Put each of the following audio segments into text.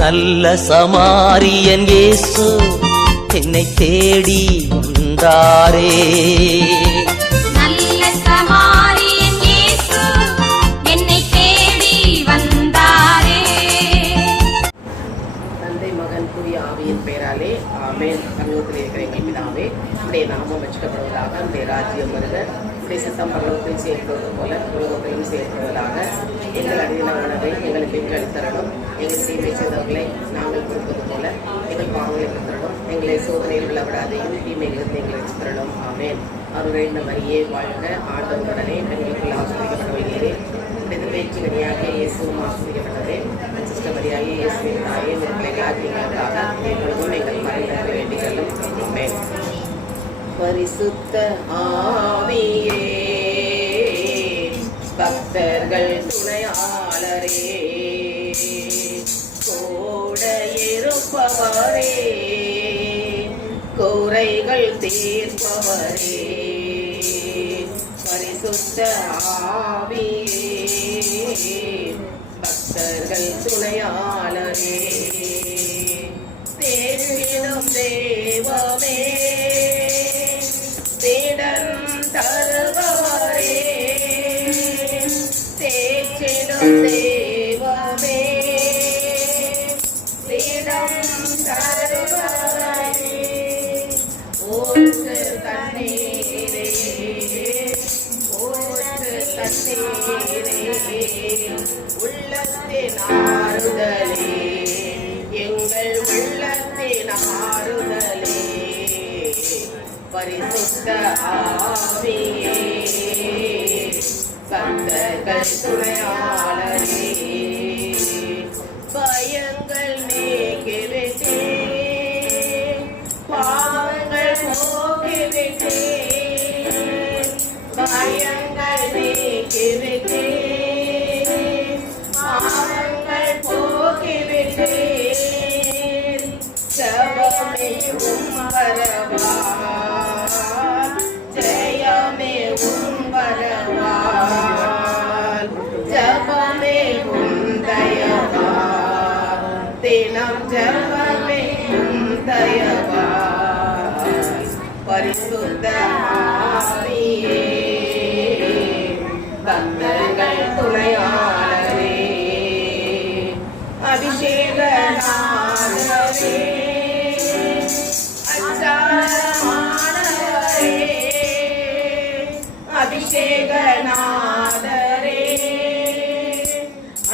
நல்ல சமாரியன் இயேசு என்னை தேடி வந்தாரே. நல்ல சமாரியன் இயேசு என்னை தேடி வந்தாரே. தந்தை மகன் தூய ஆவியின் பெயராலே ஆமென். பரலோகத்தில் இருக்கிற எங்கள் பிதாவே, உடைய நாமம் ரட்சிக்கப்படுவதாக, உடைய ராஜ்யம் வருக, உடைய சித்தம் பரலோகத்தில் செயல்படுவது போல உலகத்திலும் செயல்படுவதாக. எங்கள் அடிமையான உணவை எங்களுக்கு இன்று அளித்தரணும். எங்கள் தீமை செய்தவர்களை நாங்கள் கொடுப்பது போல எங்கள் பாவங்களை கொடுத்தரணும். எங்களை சோதனையில் விழவிடாதையும் தீமையிலிருந்து எங்களை ரட்சித்தரணும். ஆமென். அருள்ந்த மரியே வாழ்க, ஆண்டவருடனே பெண்களுக்குள் ஆசிரியப்படுவீரே. உடைய பேச்சு கனியாக இயேசுவும் ஆசிரியப்பட்டதே. சிஸ்டமரியாகி இயேசுவின் தாயே, பிள்ளைகளாக எப்பொழுதும் எங்கள் மறைநக வேண்டிகளும். ஆமென். பரிசுத்த ஆவியே, பக்தர்கள் துணையாளரே, கூட இருப்பவரே, குறைகள் தீர்ப்பவரே, பரிசுத்த ஆவியே, பக்தர்கள் துணையாளரே, தேடிடும் தேவமே, தேடன் தருபவரே, தேற்றிடும் தேவமே, தேடம் தருபவரே, ஓற்று தண்ணீரே, ஓற்று தண்ணீரே, உள்ளத்தின் ஆறுதலே, எங்கள் உள்ளத்தின் ஆறுதலே, பரிசுத்த ஆவியே, பக்தர்கள் துணையாளரே, பயங்கள் நீக்கிவிட்டே, பாவங்கள் போக்கிவிட்டே, பயங்கள் நீக்கிவிட்டே, பாவங்கள் போக்கிவிட்டே, ஜபமே வரவா, ஜெயமே வரவா, ஜபமே தயவா, தினம் ஜபமே தயவா, பரிசுத்த ஆவியே, பக்தர்கள் துணையாளரே, அபிஷேக நாதரே, அச்சாரமானவரே, அபிஷேகநாதரே,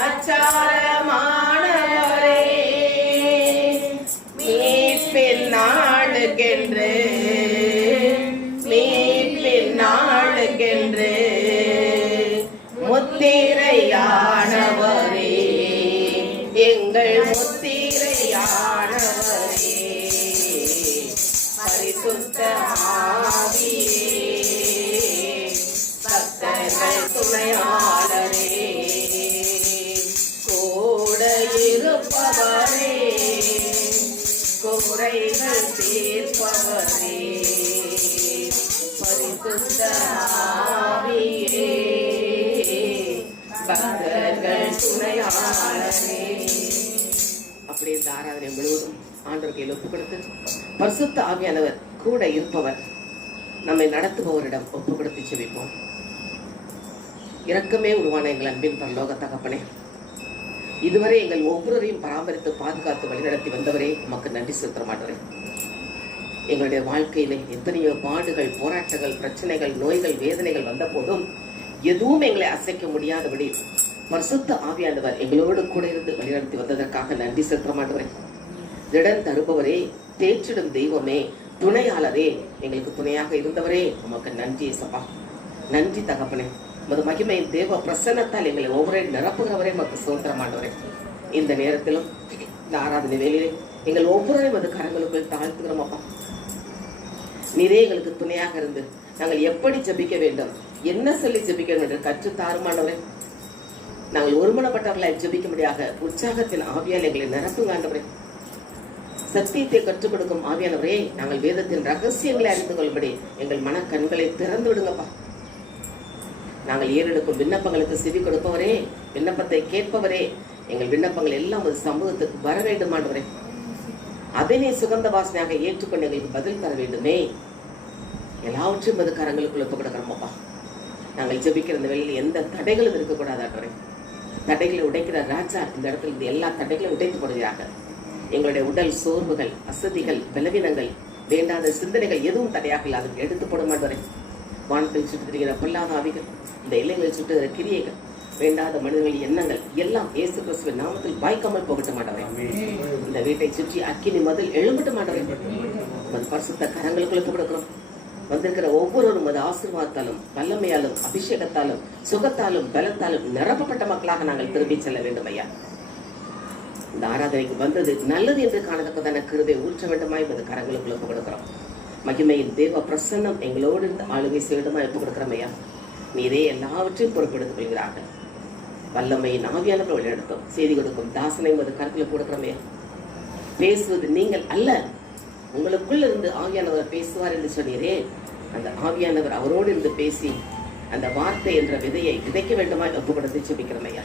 அச்சாரமானவரே, மீட்பின் நாளுக்கென்று, மீட்பின் நாளுக்கென்று முத்திரையானவரே, எங்கள் முத்திரையானவரே, பரிசுத்த ஆவியே, பக்தர்கள் துணையாளரே, கூட இருப்பவரே, குறைகள் தீர்ப்பவரே, பரிசுத்த ஆவியே, பக்தர்கள் துணையாளரே. அப்படி இந்த ஆராதனை முழுவதும் ஆண்டவர் கையில் ஒப்புக் கொடுத்து, பரிசுத்த ஆவியானவர் கூட இருப்பவர், நம்மை நடத்துபவரிடம் ஒப்பு கொடுத்து செபிப்போம். இரக்கமே உருவான எங்கள் அன்பின் பரலோக தகப்பனே, இதுவரை எங்கள் ஒவ்வொருவரையும் பராமரித்து பாதுகாத்து வழிநடத்தி வந்தவரே, உமக்கு நன்றி செலுத்த மாட்டேன். எங்களுடைய வாழ்க்கையிலே எத்தனையோ பாடுகள், போராட்டங்கள், பிரச்சனைகள், நோய்கள், வேதனைகள் வந்த போதும் எதுவும் எங்களை அசைக்க முடியாதபடி பரிசுத்த ஆவியானவர் எங்களோடு கூட இருந்து வழிநடத்தி வந்ததற்காக நன்றி செலுத்த மாட்டேன். திடன் தருபவரே, தேற்றிடும் தெய்வமே, துணையாளரே, எங்களுக்கு துணையாக இருந்தவரே, உமக்கு நன்றி சபா. நன்றி தகப்பனே. உமது மகிமை தேவ பிரசன்னத்தால் எங்களை ஒவ்வொரு நிரப்புகிறவரே, உமக்கு சுதந்திரமானவரே. இந்த நேரத்திலும் இந்த ஆராதனை வேலையிலே எங்கள் ஒவ்வொருவரையும் அது கரங்களுக்குள் தாழ்த்துகிறோம் அப்பா. நீரே எங்களுக்கு துணையாக இருந்து நாங்கள் எப்படி ஜபிக்க வேண்டும், என்ன சொல்லி ஜபிக்க வேண்டும் என்று கற்று தாருமானவரே. நாங்கள் ஒருமனப்பட்டவர்களை ஜபிக்கும்படியாக உற்சாகத்தின் ஆவியால் எங்களை நிரப்புங்க ஆண்டவரே. சத்தியத்தை கற்றுக் கொடுக்கும் ஆவியானவரே, நாங்கள் வேதத்தின் ரகசியங்களை அறிந்து கொள்ளும்படி எங்கள் மன கண்களை திறந்து விடுங்கப்பா. நாங்கள் ஏறெடுக்கும் விண்ணப்பங்களுக்கு செவி கொடுப்பவரே, விண்ணப்பத்தை கேட்பவரே, எங்கள் விண்ணப்பங்கள் எல்லாம் ஒரு சமூகத்துக்கு வர வேண்டும் ஆண்டவரே. அதை நீ சுகந்த வாசனையாக ஏற்றுக்கொண்டு எங்களுக்கு பதில் தர வேண்டுமே. எல்லாவற்றையும் அது கரங்களுக்குள்ள ஒப்பு கொடுக்கிறோம் அப்பா. நாங்கள் ஜெபிக்கிற இந்த வேளையில் எந்த தடைகளும் இருக்கக்கூடாது ஆண்டவரே. தடைகளை உடைக்கிற ராஜா இந்த இடத்துல இருந்து எல்லா தடைகளையும் உடைத்து போடுகிறார்கள். எங்களுடைய உடல் சோர்வுகள், அசதிகள், பலவீனங்கள், வேண்டாத சிந்தனைகள் எதுவும் தடையாக இல்லாத எடுத்து போட மாட்டேன். வானத்தில் சுட்டுகிற பொல்லாத ஆவிகள், இந்த எல்லைகளில் சுட்டுகிற கிரியைகள், வேண்டாத மனிதர்களின் எண்ணங்கள் எல்லாம் இயேசு கிறிஸ்துவின் நாமத்தில் வாய்க்காமல் போகட்ட மாட்டேன். இந்த வீட்டை சுற்றி அக்கினி மதில் எழும்பட்ட மாட்டேன். பரிசுத்த கரங்களுக்குள்ள கொடுக்கிறோம். வந்திருக்கிற ஒவ்வொருவரும் அது ஆசீர்வாதத்தாலும் வல்லமையாலும் அபிஷேகத்தாலும் சுகத்தாலும் பலத்தாலும் நிரப்பப்பட்ட மக்களாக நாங்கள் திரும்பி செல்ல வேண்டும் ஐயா. இந்த ஆராதனைக்கு வந்தது நல்லது என்று காணத்தக்கதான கிருபை ஊற்ற வேண்டுமாய் இந்த கரங்களுக்குள்ள ஒப்பு கொடுக்கிறோம். மகிமையின் தேவ பிரசன்னம் எங்களோடு இந்த ஆளுகை செய்யணுமா ஒப்பு கொடுக்கிறோம் ஐயா. நீரே எல்லாவற்றையும் பொறுப்பெடுத்துக் கொள்கிறார்கள். வல்லமையின் ஆவியானவர் வழிநடத்தும் செய்தி கொடுக்கும் தாசனை ஒரு கருத்துல கொடுக்கிறோம் ஐயா. பேசுவது நீங்கள் அல்ல, உங்களுக்குள்ள இருந்து ஆவியானவர் பேசுவார் என்று சொன்னீரே. அந்த ஆவியானவர் அவரோடு இருந்து பேசி அந்த வார்த்தை என்ற விதையை விதைக்க வேண்டுமாய் ஒப்பு கொடுத்து ஜெபிக்கிறோம் ஐயா.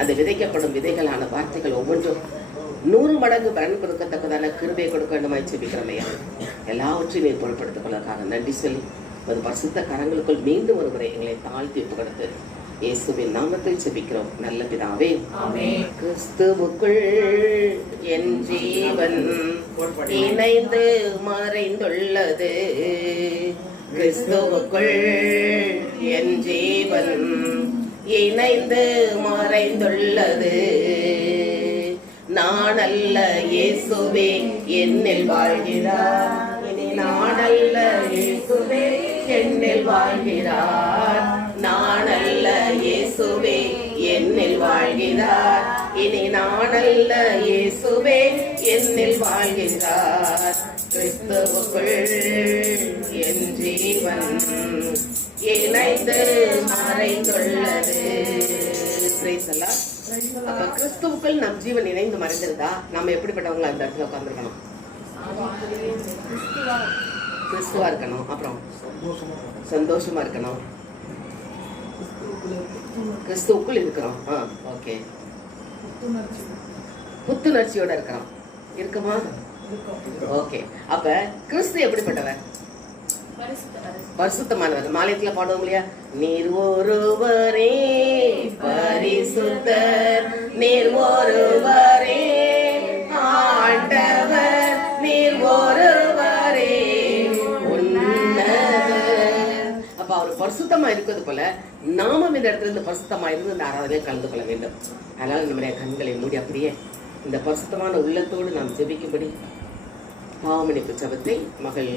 அந்த விதைக்கப்படும் விதைகளான வார்த்தைகள் ஒவ்வொன்றும் 100 மடங்கு பலன் கொடுக்கத்தக்கதான கிருபை கொடுக்க வேண்டுமாய் ஜெபிக்கிறோம் ஐயா. எல்லாவற்றையும் நீ பொருட்படுத்திக் கொள்வதற்காக நன்றி சொல்லி ஒரு பரிசுத்த கரங்களுக்குள் மீண்டும் ஒரு முறை எங்களை தாழ்த்தி ஒப்பு கொடுத்து இயேசுவின் நாமத்தில் ஜெபிக்கிறோம் நல்ல பிதாவே. கிறிஸ்துவுக்குள் என் ஜீவன் இணைந்து மறைந்துள்ளது. கிறிஸ்துவுக்குள் என் ஜீவன் இணைந்து மறைந்துள்ளது. நான் அல்ல இயேசுவே என்னில் வாழ்கிறார். இனி நான் அல்ல இயேசுவே என்னில் வாழ்கிறார். நான் அல்ல இயேசுவே என்னில் வாழ்கிறார். இனி நான் அல்ல இயேசுவே என்னில் வாழ்கிறார். கிறிஸ்துவுக்குள் என் ஜீவன் இணைந்து மறைந்துள்ளது. அப்ப கிறிஸ்துவுக்குள் நம் ஜீவன் இணைந்து மறைந்திருந்தா நம்ம எப்படிப்பட்டவங்களா அந்த இடத்துல உட்கார்ந்துருக்கணும்? கிறிஸ்துவா இருக்கணும். அப்புறம் சந்தோஷமா இருக்கணும். கிறிஸ்துவுக்குள் இருக்கிறோம். ஓகே. புத்துணர்ச்சியோட இருக்கிறோம். இருக்குமா? ஓகே. அப்ப கிறிஸ்து எப்படிப்பட்டவர்? பரிசுத்தமானவர். மாலயத்துல பாடுவோம் இல்லையா? நீர் ஒருவரே பரிசுத்தர், நீர் ஒருவரே ஆண்டவர், நீர் ஒருவரே உன்னதர். அப்ப அவர் பரிசுத்தமா இருக்கிறது போல நாமும் இந்த இடத்துல இருந்து பரிசுத்தமா இருந்து இந்த ஆராதனையை கலந்து கொள்ள வேண்டும். அதனால நம்முடைய கண்களை மூடி அப்படியே இந்த பரிசுத்தமான உள்ளத்தோடு நாம் ஜெபிக்கும்படி பாவமன்னிப்பு ஜெபத்தை மகள்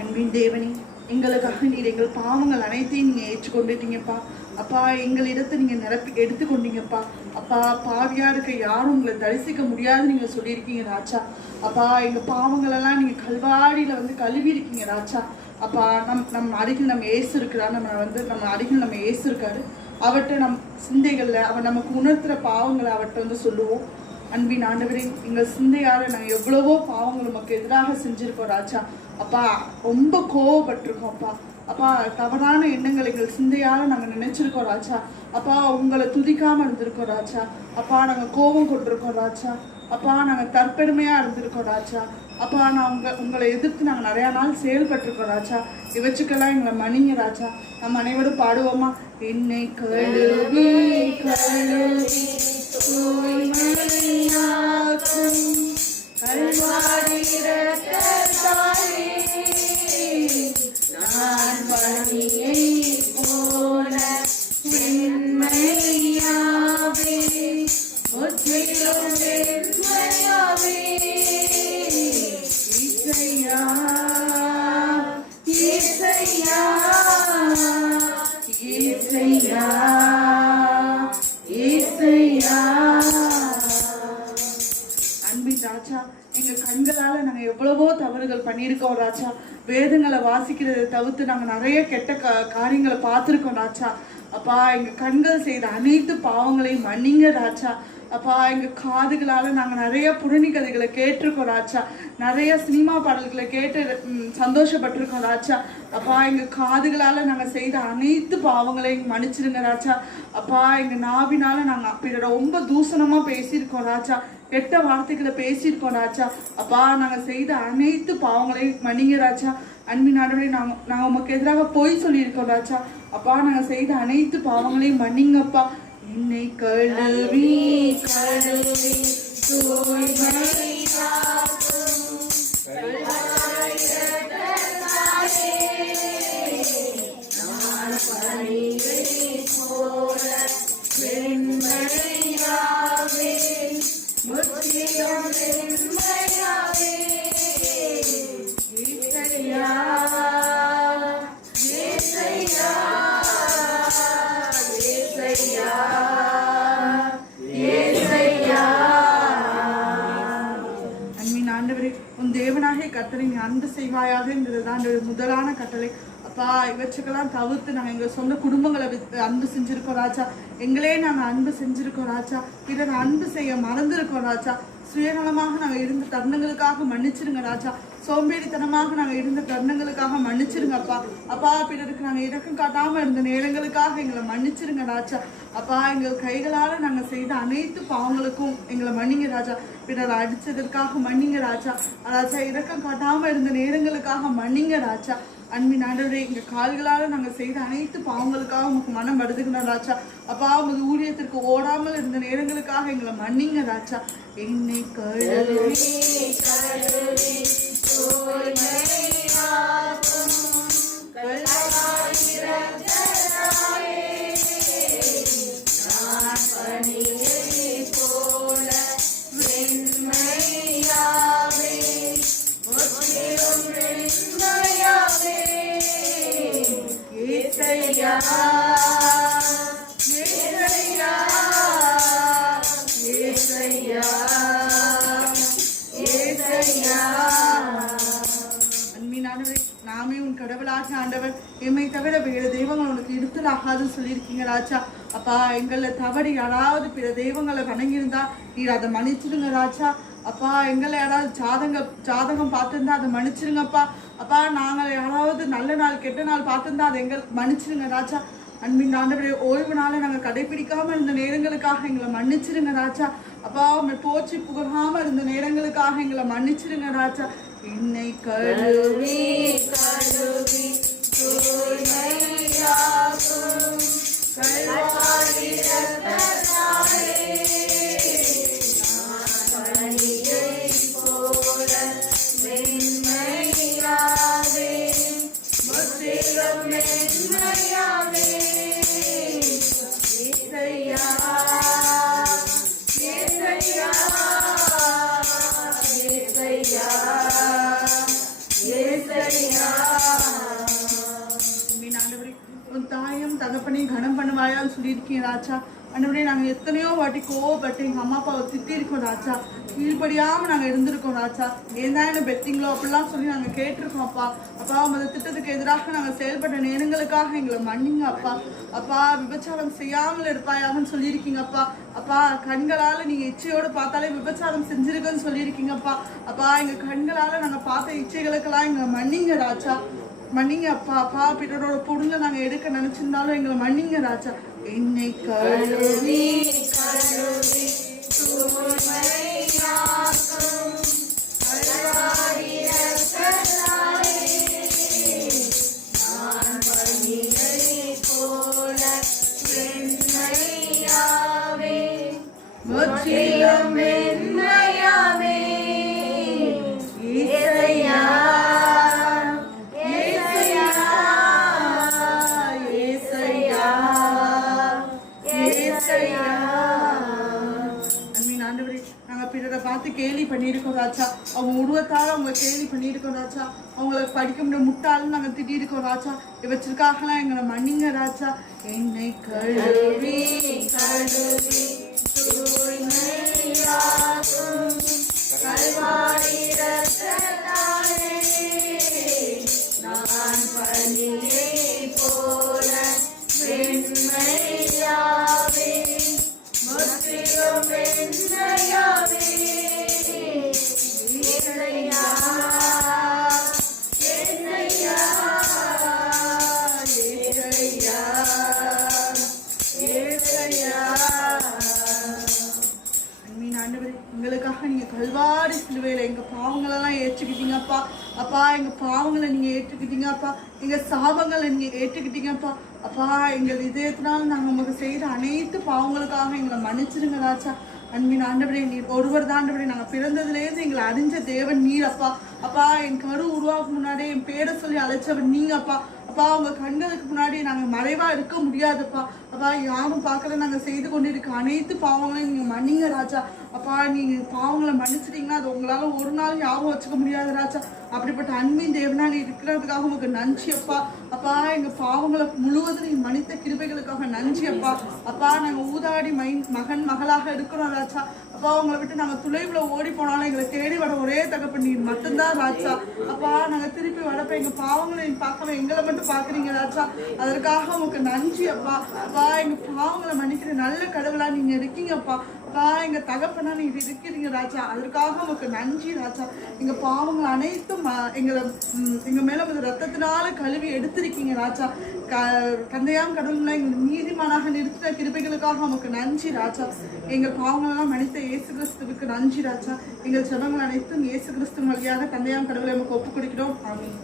அன்பின் தேவனே, எங்களுக்காக நீர் எங்கள் பாவங்கள் அனைத்தையும் நீங்க ஏற்றுக்கொண்டுட்டீங்கப்பா. அப்பா, எங்களிடத்தை நீங்க நிரப்பி எடுத்துக்கொண்டீங்கப்பா. அப்பா, பாவியா இருக்க யாரும் உங்களை தரிசிக்க முடியாது நீங்க சொல்லியிருக்கீங்க ராஜா. அப்பா, எங்க பாவங்கள் எல்லாம் நீங்க கல்வாரியில கழுவி இருக்கீங்க ராஜா. அப்பா, நம் அருகில் நம்ம ஏசு இருக்கிறார். நம்ம அருகில் நம்ம ஏசு இருக்காரு. அவர்கிட்ட நம் சிந்தைகள்ல அவர் நமக்கு உணர்த்துற பாவங்களை அவர்கிட்ட சொல்லுவோம். அன்பின் ஆண்டவரே, எங்கள் சிந்தையால நாங்கள் எவ்வளவோ பாவங்கள் நமக்கு எதிராக செஞ்சிருக்கோம் ராஜா. அப்பா, ரொம்ப கோவப்பட்டிருக்கோம் அப்பா. அப்பா, தவறான எண்ணங்கள் எங்கள் சிந்தையால நாங்கள் நினைச்சிருக்கோம் ராஜா. அப்பா, உங்களை துதிக்காம இருந்திருக்கோம் ராஜா. அப்பா, நாங்கள் கோபம் கொண்டிருக்கோம் ராஜா. அப்பா, நாங்கள் தற்பெருமையா இருந்திருக்கோம் ராஜா. அப்பா, உங்களை எதிர்த்து நாங்கள் நிறைய நாள் செயல்பட்டிருக்கோம் ராஜா. இவற்றுக்கெல்லாம் எங்களை மன்னிங்க ராஜா. நம்ம அனைவரும் பாடுவோமா? என்னை கழுவி கழுவி தூய்மையாக்கும் கல்வாரி இரத்தத்தாலே நான் பணியை போல வெண்மையாவே முற்றிலும் வெண்மையாவே. இசையா இசையா இசையா இசையா. அன்பின் ராஜா, எங்க கண்களால நாங்க எவ்வளவோ தவறுகள் பண்ணியிருக்கோம் ராஜா. வேதங்களை வாசிக்கிறதை தவிர்த்து நாங்க நிறைய கெட்ட காரியங்களை பார்த்துருக்கோம் ராஜா. அப்பா, எங்க கண்கள் செய்த அனைத்து பாவங்களையும் மன்னிங்க ராஜா. அப்பா எங்கள் காதுகளால் நாங்கள் நிறைய புரணி கதைகளை கேட்டிருக்கோம் ராஜா, நிறைய சினிமா பாடல்களை கேட்டு சந்தோஷப்பட்டிருக்கோம் ராஜா. அப்பா எங்கள் காதுகளால் நாங்கள் செய்த அனைத்து பாவங்களையும் மன்னிச்சிருங்க ராஜா. அப்பா எங்கள் நாவினால நாங்கள் பிறரை ரொம்ப தூசணமாக பேசியிருக்கோம் ராஜா, கெட்ட வார்த்தைகளை பேசியிருக்கோம் ராஜா. அப்பா நாங்கள் செய்த அனைத்து பாவங்களையும் மன்னிங்க ராஜா. அன்பின் ஆண்டவரே, நாங்கள் உமக்கு எதிராக பொய் சொல்லியிருக்கோம் ராஜா. அப்பா நாங்கள் செய்த அனைத்து பாவங்களையும் மன்னிங்கப்பா. என்னை கழுவி கழுவி உன் தேவனாகிய கட்டளை நீ அன்பு செய்வாயாக என்றதுதான் முதலான கட்டளை. அப்பா இவற்றுக்கெல்லாம் தவிர்த்து நாங்கள் எங்கள் சொந்த குடும்பங்களை அன்பு செஞ்சுருக்கோம் ராஜா. எங்களே நாங்கள் அன்பு செஞ்சுருக்கோம் ராஜா. பிறர் அன்பு செய்ய மறந்துருக்கோம் ராஜா. சுயநலமாக நாங்கள் இருந்த தருணங்களுக்காக மன்னிச்சிருங்க ராஜா. சோம்பேறித்தனமாக நாங்கள் இருந்த தருணங்களுக்காக மன்னிச்சிருங்க அப்பா. அப்பா பிறருக்கு நாங்கள் இரக்கம் காட்டாமல் இருந்த நேரங்களுக்காக எங்களை மன்னிச்சிருங்க ராஜா. அப்பா எங்கள் கைகளால் நாங்கள் செய்த அனைத்து பாவங்களுக்கும் எங்களை மன்னிங்க ராஜா. பிறர் அடித்ததற்காக மன்னிங்க ராஜா. ராஜா இரக்கம் காட்டாமல் இருந்த நேரங்களுக்காக மன்னிங்க ராஜா. அன்பின் ஆண்டவரே, எங்கள் கால்களால் நாங்கள் செய்த அனைத்து பாவங்களுக்காக உங்களுக்கு மனம் வருதுகிறோம் ராஜா. அப்பா உமது ஊழியத்திற்கு ஓடாமல் இருந்த நேரங்களுக்காக எங்களை மன்னிங்க ராஜா. என்னை கழுவி கழுவி நாமே உன் கடவுளாக ஆண்டவர், எம்மை தவிர வேறு தெய்வங்கள் உனக்கு இருத்தலாகாதுன்னு சொல்லியிருக்கீங்க ராஜா. அப்பா எங்களை தவறி யாராவது பிற தெய்வங்களை வணங்கியிருந்தா நீர் அதை மன்னிச்சிடுங்க ராஜா. அப்பா எங்களை யாராவது ஜாதகம் பார்த்துருந்தா அதை மன்னிச்சிருங்கப்பா. அப்பா நாங்கள் யாராவது நல்ல நாள் கெட்ட நாள் பார்த்துருந்தா அதை எங்களுக்கு மன்னிச்சிருங்க ராஜா. அன்பின் ஆண்டவரே, ஓய்வு நாளை நாங்கள் கடைபிடிக்காமல் இருந்த நேரங்களுக்காக எங்களை மன்னிச்சிருங்க ராஜா. அப்பா உங்களை போற்றி புகழாமல் இருந்த நேரங்களுக்காக எங்களை மன்னிச்சிருங்க ராஜா. என்னை கழுவி கழுவி உன் தாயும் தகப்பனையும் கனம் பண்ணுவாயான்னு சொல்லியிருக்கீங்க ராஜா. அந்தபடியே நாங்கள் எத்தனையோ வாட்டி கோவப்பட்டு எங்கள் அம்மா அப்பாவை திட்டிருக்கோம் ராஜா. கீழ்படியாமல் நாங்கள் இருந்திருக்கோம் ராஜா. ஏன் என்ன பெத்திங்களோ அப்படிலாம் சொல்லி நாங்கள் கேட்டிருக்கோம் அப்பா. அப்பா அந்த திட்டத்துக்கு எதிராக நாங்கள் செயல்பட்ட நேரங்களுக்காக எங்களை மன்னிங்க அப்பா. அப்பா விபச்சாரம் செய்யாமல் இருப்பாயாகன்னு சொல்லியிருக்கீங்க அப்பா. அப்பா கண்களால் நீங்கள் இச்சையோடு பார்த்தாலே விபச்சாரம் செஞ்சிருக்கன்னு சொல்லியிருக்கீங்கப்பா. அப்பா எங்கள் கண்களால் நாங்கள் பார்த்த இச்சைகளுக்கெல்லாம் எங்களை மன்னிங்க ராஜா. மன்னிங்க அப்பா. அப்பா பிறரோட பொருளை நாங்கள் எடுக்க நினைச்சிருந்தாலும் எங்களை மன்னிங்க ராஜா. என்னை கழுவி கழுவி முற்றிலும் வெண்மையாவே இசையா பிறரை பார்த்து கேலி பண்ணியிருக்கோம் ராஜா. அவங்க உருவத்தால் அவங்க கேலி பண்ணியிருக்கோம் ராஜா. அவங்களை படிக்க முடிய முட்டாலும் நாங்கள் திட்டிருக்கோம் ராஜா. இவற்றுக்காகலாம் எங்களை மன்னிங்க ராஜா. என்னை கழுவி கழுவி நான் பணியை போல வெண்மையாவே எங்களுக்காக நீங்க கல்வாரி சிலுவையில எங்க பாவங்களெல்லாம் ஏற்றுக்கிட்டீங்கப்பா. அப்பா எங்க பாவங்களை நீங்க ஏற்றுக்கிட்டீங்க அப்பா. எங்க சாபங்களை நீங்க ஏற்றுக்கிட்டீங்கப்பா. அப்பா எங்கள் இதயத்தினால நாங்க உங்களுக்கு செய்த அனைத்து பாவங்களுக்காக எங்களை மன்னிச்சிருங்க ராஜா. அன்பின் ஆண்டவரே, நீர் ஒருவர் தான் ஆண்டவரே. நாங்கள் பிறந்ததுலேருந்து எங்களை அறிஞ்ச தேவன் நீர் அப்பா. அப்பா என் கரு உருவாக்கு முன்னாடியே என் பேரை சொல்லி அழைச்சவன் நீங்க அப்பா. அப்பா உங்க கண்களுக்கு முன்னாடி நாங்கள் மறைவா இருக்க முடியாதுப்பா. அப்பா யாரும் பார்க்கல நாங்கள் செய்து கொண்டிருக்க அனைத்து பாவங்களையும் நீங்க மன்னிங்க ராஜா. அப்பா நீங்க பாவங்களை மன்னிச்சிட்டீங்கன்னா அது உங்களால ஒரு நாள் ஞாபகம் வச்சுக்க முடியாது ராஜா. அப்படிப்பட்ட அன்பின் தேவனா நீ இருக்கிறதுக்காக உங்களுக்கு நன்றி அப்பா. அப்பா எங்க பாவங்களை முழுவதும் நீ மன்னித்த கிருபைகளுக்காக நன்றி அப்பா. அப்பா நாங்க ஊதாடி மகன் மகளாக இருக்கிறோம் ராஜா. அப்பா உங்களை விட்டு நாங்க துளைவுல ஓடி போனாலும் எங்களை தேடி வர ஒரே தகப்பன் நீர் மட்டும்தான் ராஜா. அப்பா நாங்க திருப்பி வரப்ப எங்க பாவங்களை பார்க்காம எங்களை மட்டும் பாக்குறீங்க ராஜா. அதற்காக உங்களுக்கு நன்றி அப்பா. அப்பா எங்க பாவங்களை மன்னிக்கிற நல்ல கடவுளா நீங்க இருக்கீங்கப்பா. அப்பா எங்க தகப்பனா நீங்க இருக்கிறீங்க ராஜா. அதற்காக உங்களுக்கு நன்றி ராஜா. எங்க பாவங்கள் அனைத்தும் எங்க மேல ஒரு ரத்தத்தினால கழுவி எடுத்திருக்கீங்க ராஜா. தந்தையாம் கடவுள்ல எங்கள் நீதிமானாக நிறுத்தின கிருபைகளுக்காக நமக்கு நன்றி ராஜா. எங்கள் பாவங்களெல்லாம் மன்னித்த இயேசு கிறிஸ்துவுக்கு நன்றி ராஜா. எங்கள் ஜெபங்கள் அனைத்தும் இயேசு கிறிஸ்து வழியாக தந்தையாம் கடவுளை நமக்கு ஒப்புக் கொடுக்கிறோம். ஆமென்.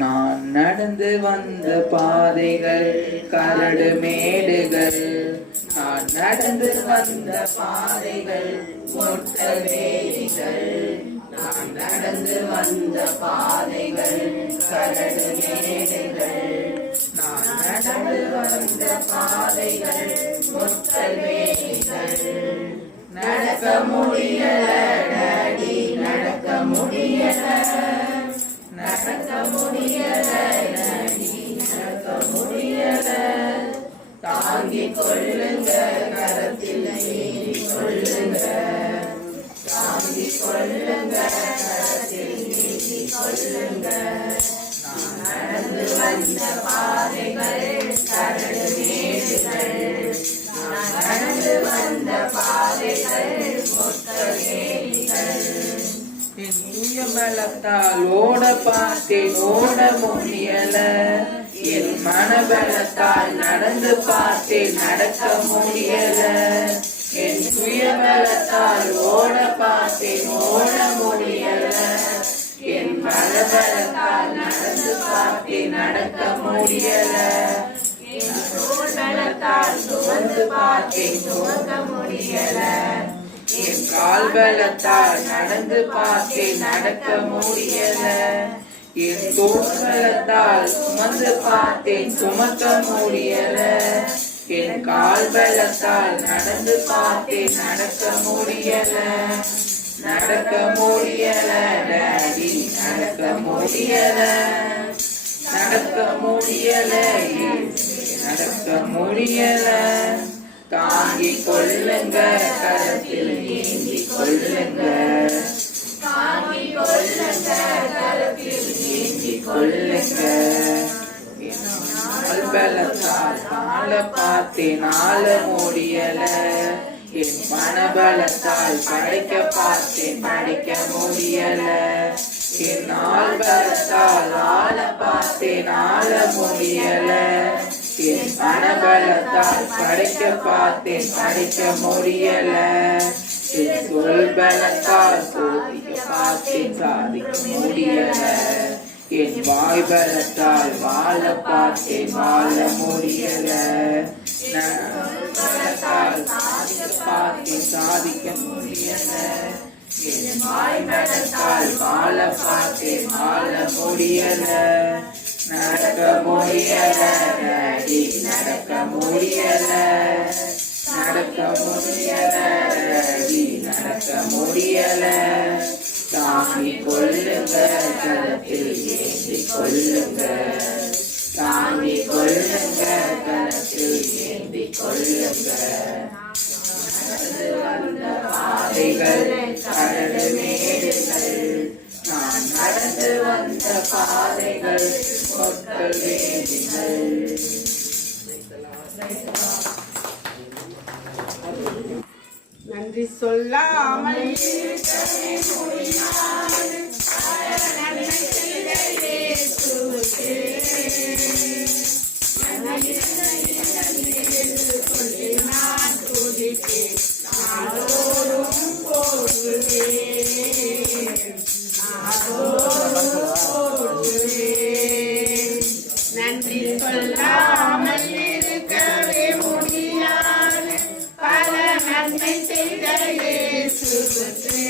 நான் நடந்து வந்த பாதைகள் கரடு மேடுகள், நான் நடந்து வந்த பாதைகள் மொட்ட வேலிகள், நான் நடந்து வந்த பாதைகள் கரடு மேடுகள், நான் நடந்து வந்த பாதைகள் மொட்ட வேலிகள், நடக்க முடியல டாடி, நடக்க முடியல, நடக்க முடியல டாடி, நடக்க முடியல, தாங்கிக் கொள்ளுங்க கரத்தில் நீதி கொள்ளுங்க, தாங்கிக் கொள்ளுங்க கரத்தில் நீதி கொள்ளுங்க, நான் நடந்து வந்த பாதைகள் கரடு மேடுகள், நான் நடந்து வந்த பாதைகள் மொத்த வேலிகள், என் சுயபலத்தால் ஓட பார்த்தேன் ஓட முடியல, என் மனபலத்தால் நடந்து பார்த்தேன் நடக்க முடியல, என் சுயபலத்தால் ஓட பார்த்தேன் ஓட முடியல, என் மனபலத்தால் நடந்து பார்த்தேன் நடக்க முடியல, என் தோள்பலத்தால் சுமந்து பார்த்தேன் சுமக்க முடியல, என் கால் பலத்தால் நடந்து பார்த்தேன் நடக்க முடியல, என் தோள்பலத்தால் சுமந்து பார்த்தேன் சுமக்க முடியல, என் கால் பலத்தால் நடந்து பார்த்தேன் நடக்க முடியல, நடக்க முடியல டாடி நடக்க முடியல நடக்க முடியல நடக்க முடியல தாங்கிக் கொள்ளுங்க கரத்தில் ஏந்தி கொள்ளுங்க தாங்கிக் கொள்ளுங்க கரத்தில் ஏந்தி கொள்ளுங்க பலத்தால் ஆள பார்த்தேனால முடியல என் மனபலத்தால் படைக்க பார்த்தேன் படைக்க முடியல என்னால் பலத்தால் ஆள பார்த்தேனால முடியல என் மனபலத்தால் படைக்க பார்த்தேன் படைக்க முடியல என் சொல் பலத்தால் சோதிக்க பார்த்தேன் சாதிக்க முடியல என் வாய் பலத்தால் வாழ பார்த்தேன் வாழ முடியல பலத்தால் சாதிக்க பார்த்தேன் சாதிக்க முடியல என் வாய் பலத்தால் வாழ பார்த்தேன் வாழ முடியல நடக்க முடியல டாடி நடக்க முடியல நடக்க முடியல டாடி நடக்க முடியல தாங்கிக் கொள்ளுங்க கரத்தில் ஏந்தி கொள்ளுங்க தாங்கிக் கொள்ளுங்க கரத்தில் ஏந்தி கொள்ளுங்க பாதைகள் கடல் மேடுகள் நான் நடந்து வந்த பாதைகள் மக்கள் வேதிகள் நன்றி சொல்லாமல் இருக்கவே முடியாது. நன்மை செய்த இயேசுவுக்கே நன்றி என்று சொல்லி நான் துதிப்பேன். நாடோறும் போற்றுவேன். நாடோறும் போற்றுவேன். நன்றி சொல்லாமல் இருக்கவே முடியாது. பல நன்மை செய்த இயேசுவுக்கே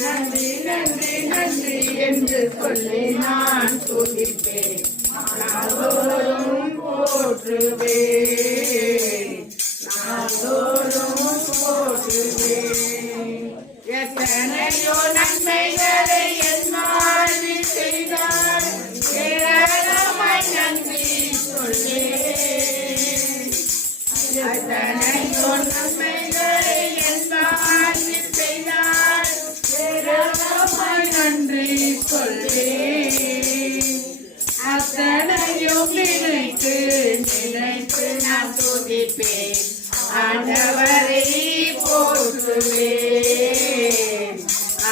நன்றி நன்றி நன்றி என்று சொல்லி நான் துதிப்பேன். நாடோறும் போற்றுவேன். நாடோறும் போற்றுவேன். எத்தனையோ நன்மைகளை என் வாழ்வில் செய்தார். ஏராளமாய் நன்றி சொல்லேன். எத்தனையோ நன்மைகளை என் வாழ்வில் செய்தார். ஏராளமாய் நன்றி சொல்லேன். அத்தனையும் நினைத்து நினைத்து நான் துதிப்பேன். ஆண்டவரை போற்றுவேன்.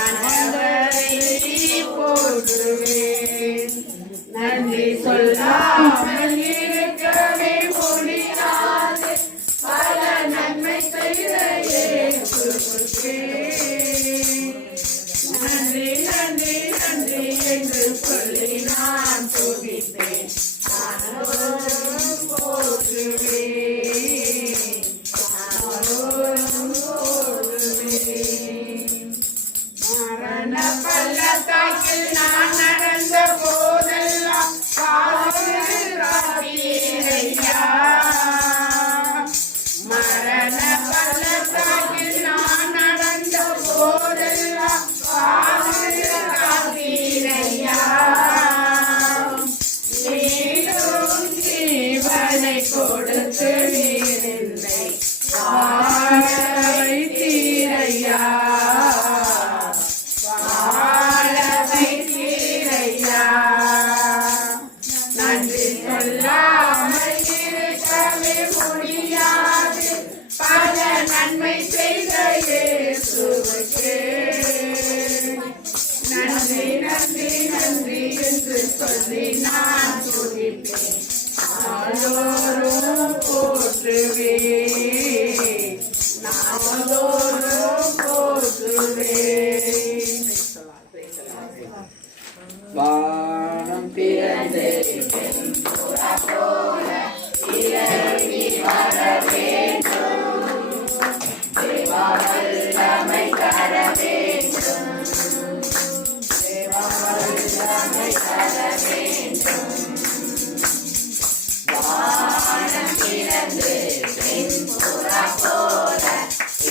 ஆண்டவரை போற்றுவேன். நன்றி சொல்லாமல் இருக்கவே முடியாது. பல நன்மை செய்த இயேசுவுக்கே நன்றி நன்றி நன்றி என்று சொல்லி நான் துதிப்பேன். நாடோறும் போற்றுவேன். நாடோறும் போற்றுவேன். மரண பள்ளத்தாக்கில் நான் நடந்த போதெல்லாம் பாதுகாத்தீரையா. மரண பள்ளத்தாக்கில் நான் நடந்த போதெல்லாம் பாதுகாத்தீரையா. மேலும் ஜீவனை கொடுத்து வீரில்லை வாழ வைத்தீரையா. வாழ வைத்தீரையா. நன்றி சொல்லாமல் இருக்கவே முடியாது. பல நன்மை செய்த இயேசுவுக்கே நன்றி நன்றி நன்றி என்று சொல்லி நான் துதிப்பேன். நாடோறும் போற்றுவேன். நாடோறும் போற்றுவேன். வானம் திறந்து புறா போல இறங்கி வர வேண்டும். தேவா வல்லமை தர வேண்டும். தேவா வல்லமை தர வேண்டும். வானம் திறந்து புறா போல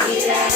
இறங்கி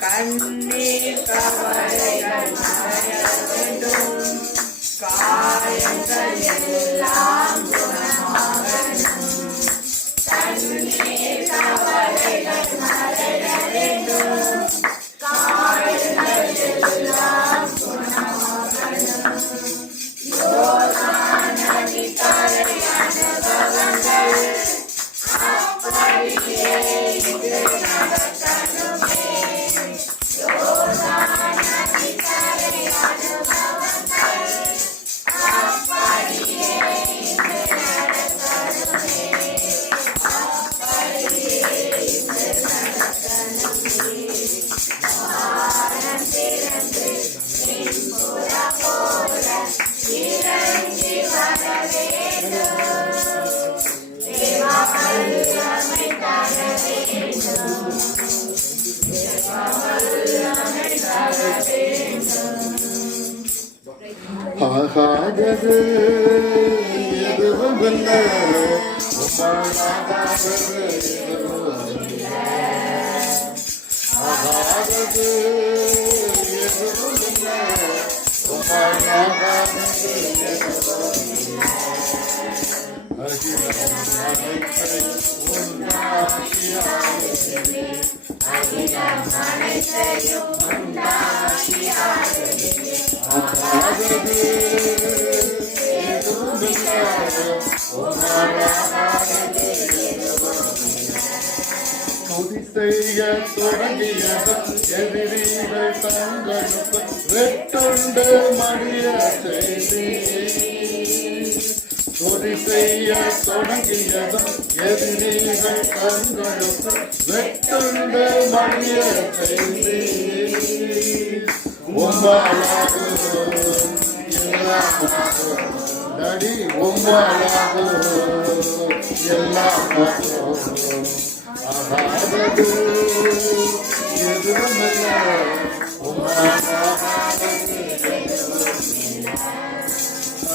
கண்ணீர் கவலைகள் மறைய வேண்டும், காயங்கள் எல்லாம் குணமாகணும். கண்ணீர் கவலைகள் மறைய வேண்டும், காயங்கள் எல்லாம் குணமாகணும். யோர்தான் நதிக்கரை அனுபவங்கள் அப்படியே இங்கு நடக்கணுமே. யோர்தான் நதிக்கரை அனுபவங்கள் அப்படியே இங்கு நடக்கணுமே. அப்படியே இங்கு நடக்கணுமே. வானம் திறந்து பின்புற போல இறங்கி வர வேண்டும். தேவா வல்லமை தர வேண்டும். தேவா வல்லமை தர வேண்டும். ஆகாதது எதுவுமில்ல, உம்மாலாகாதது எதுவுமில்ல. ஆகாதது எதுவுமில்ல, உம்மாலாகாதது எதுவுமில்ல. அகிலம் அனைத்தையும் உண்டாக்கியாடுகிறே, அகிலம் அனைத்தையும் உண்டாக்கி ஆளுகிறே. ஆகாதது எதுவுமில்ல, உம்மாலாகாதது எதுவுமில்ல. துதி செய்ய தொடங்கியதும் எதிரிகள் தங்களுக்கு வெட்டுண்டு மடிய செய்தி. துதி செய்ய தொடங்கியதும் எதிரிகள் கண்களுக்கு வெட்டுண்டு மடிய செய்தி உம்மாலாகு நடி உம்மாலாகு எல்லாம் ஆகாதது எதுவுமில்ல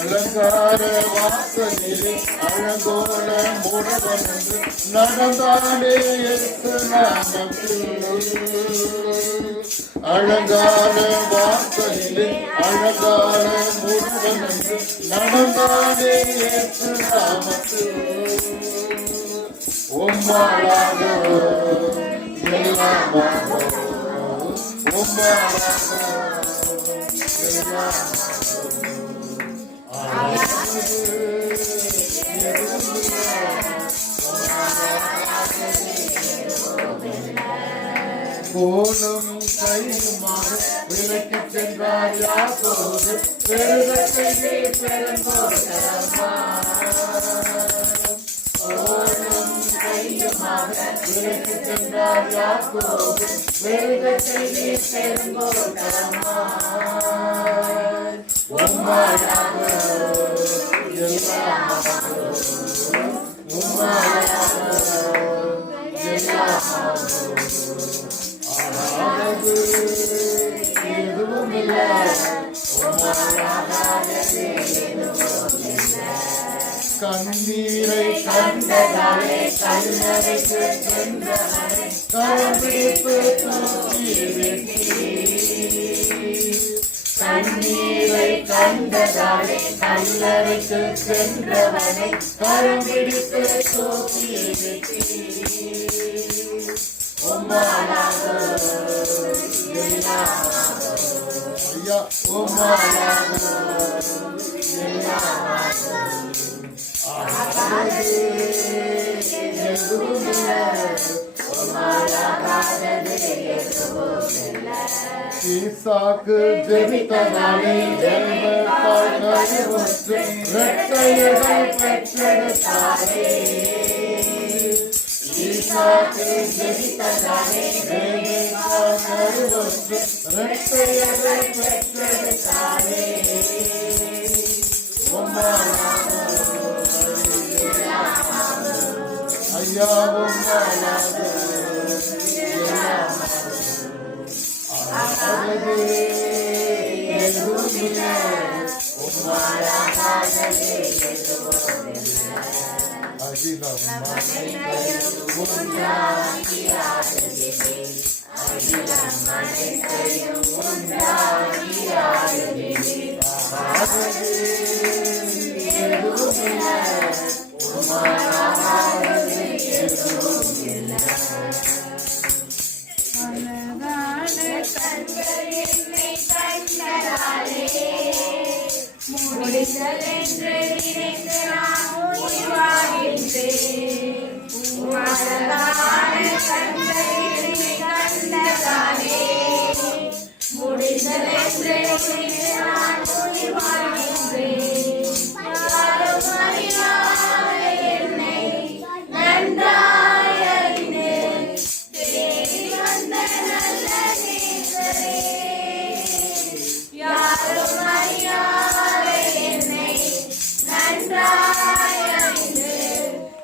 அலங்கார வாசலிலே அழகோல முடவனது நடந்தானே இயேசு நாமத்தில் அழகான வாசலிலே அழகான முடவனது நடந்தானே இயேசு நாமத்தில் உம்மாலாக எல்லாமாக உம்மாலாக கோலும் கையுமாக விலக்கி சென்றார் யாக்கோபு பெருகத்தை பெருங்கோட்டமா கோலும் கையுமாக விலக்கி சென்றார் யாக்கோபு பெருகத்தை பெருங்கோட்டமா உம்மாலாக எல்லாமாக உம்மாலாக எல்லாமாக ஆகாதது எதுவுமில்லை உம்மாலாகாதது எதுவுமில்லை கண்ணீரை கண்டதாலே கல்லறைக்கு சென்றவரை கரம்பிடிப்பு தூக்கி கண்ணீரை கண்டதாலே கல்லறைக்கு சென்றவனை கரம்பிடிப்பு தூக்கி உம்மாலாக ஐயா உம்மாலாக ஈசாக்கு ஜெபித்ததாலே தேவத்தால் கருவுற்று இரட்டையர்கள் பெற்றெடுத்தாரே ஈசாக்கு ஜெபித்ததாலே தேவத்தால் கருவுற்று இரட்டையர்கள் பெற்றெடுத்தாரே ஐயா உம்மாலாக ஆகாதது எதுவுமில்லை உம்மாலாகாதது எதுவுமில்லை அகிலம் அனைத்தையும் உண்டாக்கி ஆளுகிறே அகிலம் அனைத்தையும் உண்டாக்கி ஆளுகிறே ஆகாதது எதுவுமில்லை உம்மாலாகாதது எதுவுமில்லை முடிந்தல் என்று நினைத்து நான் உயிர்வாழ்கின்றேன். உமதலான கண்கள் என்னை கண்டதாலே முடிந்தல் என்று நினைத்து நான் உயிர்வாழ்கின்றேன். யாரும் அறியாத என்னை நன்றாய் அறிந்து தேடி வந்த நல்ல நேசரே, யாரும் அறியாத என்னை நன்றாய் அறிந்து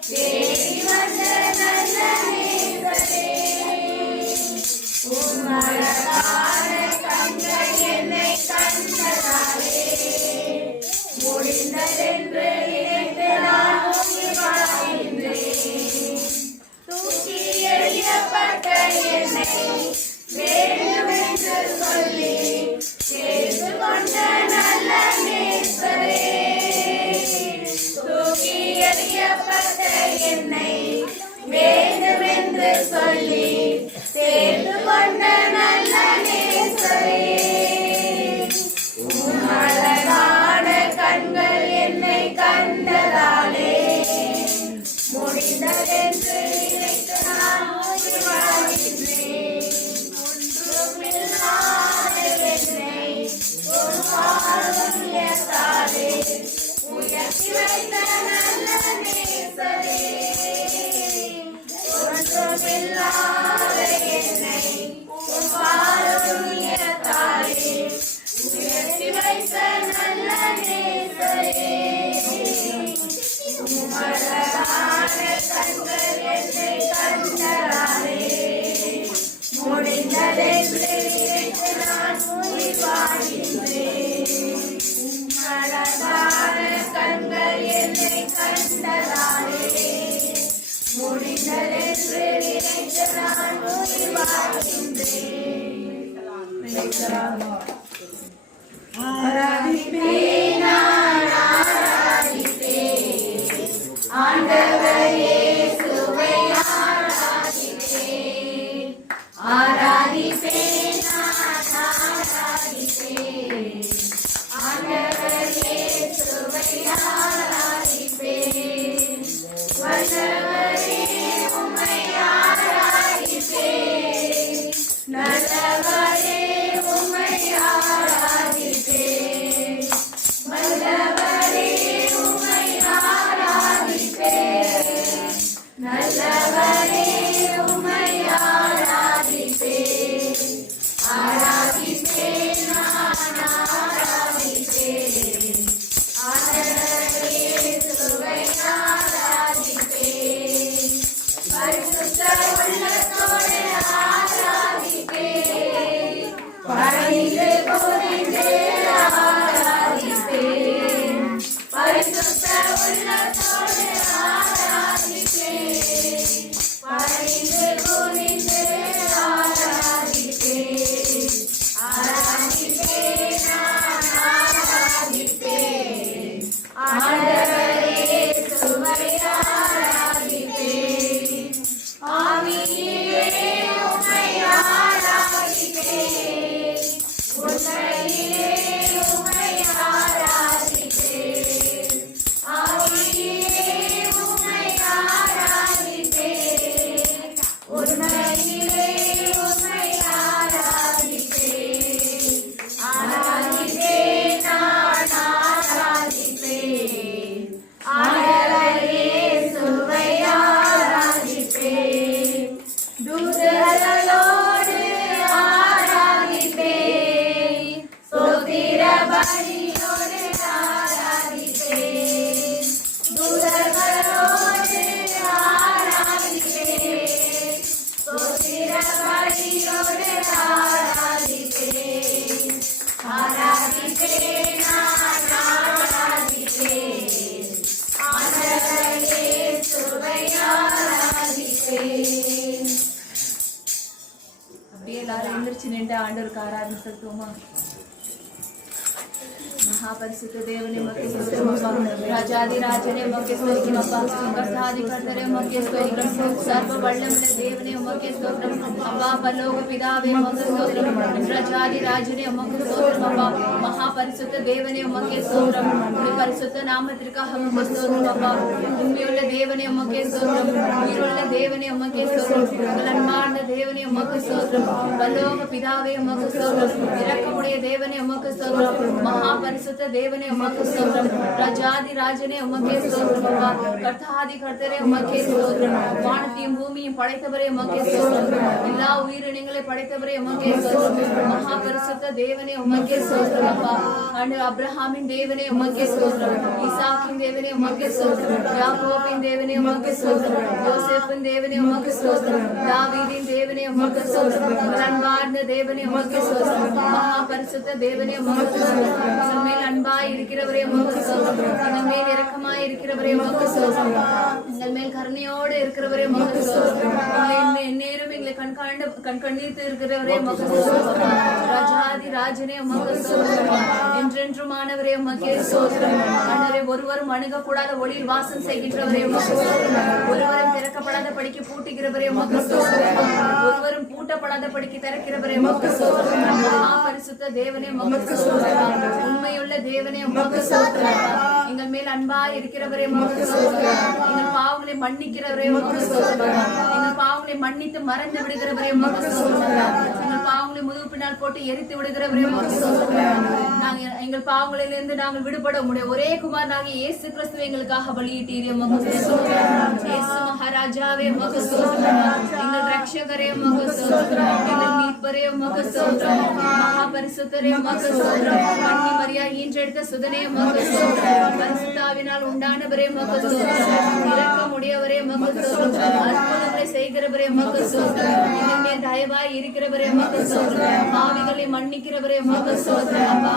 தேடி வந்த நல்ல நேசரே, உம்மழகான கண்கள் என்னை கண்டதாலே முடிந்ததென்று நினைத்து நான் உயிர்வாழ்கின்றேன். தூக்கி எறியப்பட்ட என்னை வேண்டுமென்று சொல்லி சேர்த்து கொண்ட நல்ல நேசரே, தூக்கி எறியப்பட்ட என்னை வேண்டுமென்று சொல்லி சேர்த்து கொண்ட நல்ல நேசரே, உம்மழகான கண்கள் என்னை கண்டதாலே முடிந்ததென்று நினைத்து நான் உயிர்வாழ்கின்றேன். ஒன்றுமில்லாத என்னை ஒரு பாரம் உயர்த்தாதே, உயர்த்தி வைத்த கண்கள் என்னை கண்டதாலே முடிந்ததென்று நினைத்து நான் உயிர் வாழ்கின்றேன். அழகான கண்கள் என்னை கண்டதாலே முடிந்ததென்று நினைத்து நான் உயிர் வாழ்கின்றேன். ஆராதிப்பேன், நான் ஆராதிப்பேன், ஆண்டவர் இயேசுவை ஆராதிப்பேன். ஆராதிப்பேன், நான் ஆராதிப்பேன், ஆண்டவர் இயேசுவை ஆராதிப்பேன். வல்லவரே உம்மை ஆராதிப்பேன், நல்லவரே உம்மை ஆராதிப்பேன், வல்லவரே உம்மை ஆராதிப்பேன், நல்லவரே உம்மை ஆராதிப்பேன். ஆராதிப்பேன், நான் ஆராதிப்பேன், ஆண்டவர் இயேசுவை ஆராதிப்பேன். பரிசுத்த உள்ளத்தோடு ஆராதிப்பேன், பணிந்து குனிந்து ஆராதிப்பேன். பரிசுத்த உள்ளத்தோடு ஆராதிப்பேன், பணிந்து குனிந்து ஆராதிப்பேன். ஆராதிப்பேன், நான் ஆராதிப்பேன், ஆண்டவர் இயேசுவை ஆராதிப்பேன். ஆவியிலே உம்மை ஆராதிப்பேன், உண்மையிலே உம்மை ஆராதிப்பேன். ஆவியிலே உம்மை ஆராதிப்பேன், உண்மையிலே உம்மை ஆராதிப்பேன். ஆராதிப்பேன், நான் ஆராதிப்பேன், ஆண்டவர் இயேசுவை ஆராதிப்பேன். தூதர்களோடு ஆராதிப்பேன், ஸ்தோத்திர பலியோடு ஆராதிப்பேன். தூதர்களோடு ஆராதிப்பேன், ஸ்தோத்திர பலியோடு ஆராதிப்பேன். ஆராதிப்பேன், நான் ஆராதிப்பேன், ஆண்டவர் இயேசுவை ஆராதிப்பேன். அப்படியே எல்லாரும் எந்திரிச்சு நின்று ஆண்டவருக்கு ஆராதனை செலுத்துவோமா? महापरिशुद्ध देवने मके स्तोत्रमप्पा राजादि राजने मके स्तोत्रमप्पा कर्तादि कर्तरे मके स्तोत्रम सर्व वल्लमले देवने मके स्तोत्रम अप्पा परलोक पितावे मके स्तोत्रम राजादि राजने मके स्तोत्रमप्पा महापरिशुद्ध देवने मके स्तोत्रम परिशुद्ध नामத்திற்காக मके स्तोत्रमप्पा உண்மையுள்ள தேவனே மके स्तोत्रम உயிருள்ள தேவனே மके स्तोत्रम அன்பார்ந்த தேவனே மके स्तोत्रम परलोक पितावे मके स्तोत्रम இரக்கமுடைய தேவனே மके स्तोत्रम महापरिशुद्ध देवने उमके स्तोत्रम राजादि राजने उमके स्तोत्रम कर्तादि कर्तरे उमके स्तोत्रम வானத்தையும் பூமியையும் படைத்தவரே உமக்கே ஸ்தோத்திரம் எல்லா உயிரினங்களை படைத்தவரே உமக்கே ஸ்தோத்திரம் மகா பரிசுத்த தேவனே உமக்கே ஸ்தோத்திரம் அப்பா ஆண்டு அப்ரஹாமின் தேவனே உமக்கே ஸ்தோத்திரம் ஈசாக்கின் தேவனே உமக்கே ஸ்தோத்திரம் யாக்கோபின் தேவனே உமக்கே ஸ்தோத்திரம் யோசேப்பின் தேவனே உமக்கே ஸ்தோத்திரம் தாவீதின் தேவனே உமக்கே ஸ்தோத்திரம் அன்பார்ந்த தேவனே உமக்கே ஸ்தோத்திரம் மகா பரிசுத்த தேவனே உமக்கே ஸ்தோத்திரம் மேல் அன்பாய் இருக்கிறவரே உமக்கு ஸ்தோத்திரம் எங்கள் மேல் இரக்கமாய் இருக்கிறவரே உமக்கு ஸ்தோத்திரம் எங்கள் மேல் கருணையோடு இருக்கிறவரே உமக்கு ஸ்தோத்திரம் நேரம் எங்களை கண்கண்ணீர்த்து இருக்கிறவரே உமக்கு ஸ்தோத்திரம் ராஜாதி ராஜனே உமக்கு ஸ்தோத்திரம் என்றென்றுமானவரே உமக்கே ஸ்தோத்திரம் ஆண்டவரே ஒருவரும் அணுகக்கூடாத ஒளியில் வாசம் செய்கின்றவரே உமக்கு ஸ்தோத்திரம் ஒருவரும் திறக்கப்படாத படிக்கு பூட்டுகிறவரே உமக்கு ஸ்தோத்திரம் ஒருவரும் பூட்டப்படாத படிக்கு திறக்கிறவரே உமக்கு ஸ்தோத்திரம் மகா பரிசுத்த தேவனே உமக்கு ஸ்தோத்திரம் உண்மையுள்ள தேவனே உமக்கு ஸ்தோத்திரம் எங்கள் மேல் அன்பாய் இருக்கிறவரே உமக்கு ஸ்தோத்திரம் எங்கள் பாவங்களை மன்னிக்கிறவரே உமக்கு ஸ்தோத்திரம் எங்கள் பாவங்களை மன்னித்து மறந்து விடுகிறவரே உமக்கு ஸ்தோத்திரம் எங்கள் பாவங்களை முதுகு பின்னால் போட்டு எரித்து விடுகிறவரே உமக்கு ஸ்தோத்திரம் நாங்கள் எங்கள் பாவங்களிலிருந்து நாங்கள் விடுபட முடியும் ஒரே குமாரனாகிய இயேசு கிறிஸ்து எங்களுக்காக பலியிட்டீரே உமக்கு ஸ்தோத்திரம் இயேசு மகாராஜாவே உமக்கு ஸ்தோத்திரம் எங்கள் ரட்சகரே உமக்கு ஸ்தோத்திரம் எங்கள் மீட்பரே உமக்கு ஸ்தோத்திரம் மகா பரிசுத்தரே உமக்கு ஸ்தோத்திரம் கன்னி மரியா ஈன்றெடுத்த சுதனே உமக்கு ஸ்தோத்திரம் பரிசுத்தாவினால் உண்டானவரே உமக்கு ஸ்தோத்திரம் இரக்கமுடைய எங்கள் மேல் தயவாய் இருக்கிறவரே உமக்கு ஸ்தோத்திரம். பாவிகளை மன்னிக்கிறவரே உமக்கு ஸ்தோத்திரம் அப்பா.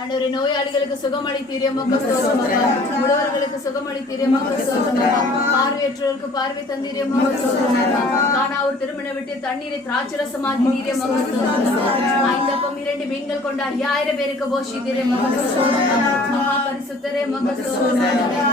ஆண்டவரே, நோயாளிகளுக்கு சுகமளித்தீரே உமக்கு ஸ்தோத்திரம் அப்பா. முடவர்களுக்கு சுகமளித்தீரே உமக்கு ஸ்தோத்திரம் அப்பா. பார்வையற்றோருக்கு பார்வை தந்தீரே உமக்கு ஸ்தோத்திரம் அப்பா. காணாவூர் திருமண விட்டு தண்ணீரை திராட்சரசமாக்கினீரே உமக்கு ஸ்தோத்திரம் அப்பா. 5 அப்பம் 2 மீன்கள் கொண்ட 5000 பேருக்கு போஷித்தீரே உமக்கு ஸ்தோத்திரம் அப்பா. மகா பரிசுத்தரே உமக்கு ஸ்தோத்திரம் அப்பா.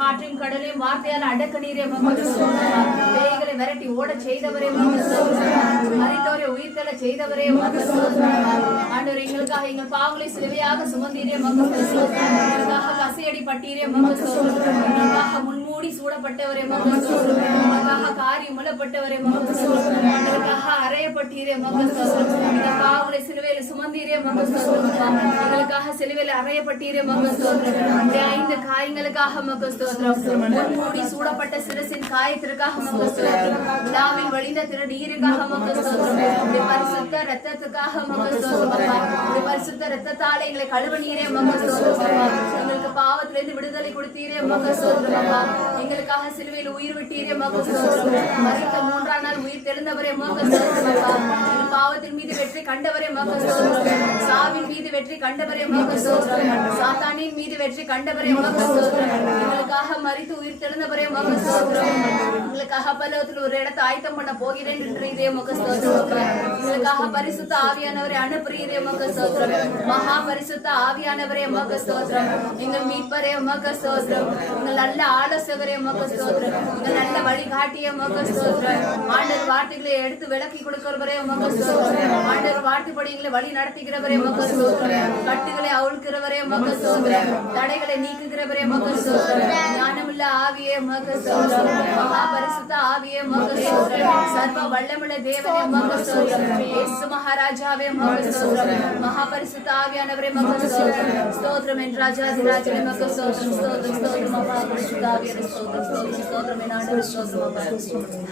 காற்றையும் கடலையும் வார்த்தையால் அடக்கணீரே உமக்கு ஸ்தோத்திரம் அப்பா. பேய்களை விரட்டி ஓட செய்தவரே உமக்கு ஸ்தோத்திரம் அப்பா. மரித்தோரை உயிர்த்தெழ செய்தவரே உமக்கு ஸ்தோத்திரம் அப்பா. ஆண்டவரே, எங்களுக்காக எங்கள் பாவங்களை சிலுவையாக சுமந்தீரே உமக்கு ஸ்தோத்திரம். எங்களுக்காக கசையடி பட்டீரே உமக்கு ஸ்தோத்திரம். எங்களுக்காக முன்மூடி சூடப்பட்டவரே உமக்கு ஸ்தோத்திரம். எங்களுக்காக காரி முழப்பட்டவரே உமக்கு ஸ்தோத்திரம். எங்களுக்காக அறையப்பட்டீரே உமக்கு ஸ்தோத்திரம். எங்கள் பாவங்களை சிலுவையில சுமந்தீரே உமக்கு ஸ்தோத்திரம். எங்களுக்காக சிலுவையில அறையப்பட்டீரே உமக்கு ஸ்தோத்திரம். 5 காயங்களுக்காக உமக்கு ஸ்தோத்திரம். முன்மூடி சூடப்பட்ட சிரசின் காயத்திற்காக உமக்கு ஸ்தோத்திரம். விழாவில் வழிந்த திருநீருக்காக உமக்கு ஸ்தோத்திரம். பரிசுத்த ரத்தத்துக்காக உமக்கு ஸ்தோத்திரம். பரிசுத்த ரத்தத்தாலே எங்களை கழுவனீரே உமக்கு ஸ்தோத்திரம். எங்களுக்கு பாவத்திலிருந்து விடுதலை கொடுத்தீரே உமக்கு ஸ்தோத்திரம். எங்களுக்காக சிலுவையில் உயிர் விட்டீரே உமக்கு ஸ்தோத்திரம். மரித்த 3ஆம் நாள் உயிர் தெழுந்தவரே உமக்கு ஸ்தோத்திரம். பாவத்தின் மீது வெற்றி கண்டவரே உமக்கு ஸ்தோத்திரம். சாவின் மீது வெற்றி கண்டவரே உமக்கு ஸ்தோத்திரம். சாத்தானின் மீது வெற்றி கண்டவரே உமக்கு ஸ்தோத்திரம். எங்களுக்காக மரித்து உயிர் தெழுந்தவரே உமக்கு ஸ்தோத்திரம். எங்களுக்காக பரலோகத்தில் ஒரு இடத்தை ஆயத்தம் பண்ண போகிறேன் என்றே உமக்கு ஸ்தோத்திரம். எங்களுக்காக பரிசுத்த ஆவியானவரை அனுப்புறீரே உமக்கு ஸ்தோத்திரம். மகா பரிசுத்த ஆவியானவரே உமக்கு ஸ்தோத்திரம். எங்கள் மீட்பரே உமக்கு ஸ்தோத்திரம். எங்கள் நல்ல ஆலோசகரே உமக்கு ஸ்தோத்திரம். எங்கள் நல்ல வழிகாட்டியே உமக்கு ஸ்தோத்திரம். ஆண்டவர் வார்த்தைகளை எடுத்து விளக்கி கொடுக்கிறவரே உமக்கு ஸ்தோத்திரம். ஆண்டவர் வார்த்தைப்படி எங்களை வழி நடத்துகிறவரே உமக்கு ஸ்தோத்திரம். கட்டுகளை அவிழ்க்கிறவரே உமக்கு ஸ்தோத்திரம். தடைகளை நீக்குகிறவரே உமக்கு ஸ்தோத்திரம். ஞானமுள்ள ஆவியே உமக்கு ஸ்தோத்திரம். மகா பரிசுத்த ஆவியே உமக்கு ஸ்தோத்திரம். சர்வ வல்லமுள்ள தேவனே உமக்கு ஸ்தோத்திரம். இயேசு மகாராஜாவே உமக்கு ஸ்தோத்திரம். மகா பரிசுத்த ஆவியானவரே உமக்கு ஸ்தோத்திரம். ஸ்தோத்திரம் என் ராஜாதிராஜனே உமக்கு ஸ்தோத்திரம். ஸ்தோத்திரம் ஸ்தோத்திரம் மகா பரிசுத்த ஆவியானவரே ஸ்தோத்திரம். ஸ்தோத்திரம் ஸ்தோத்திரம் என் ஆண்டவரே ஸ்தோத்திரம் அப்பா.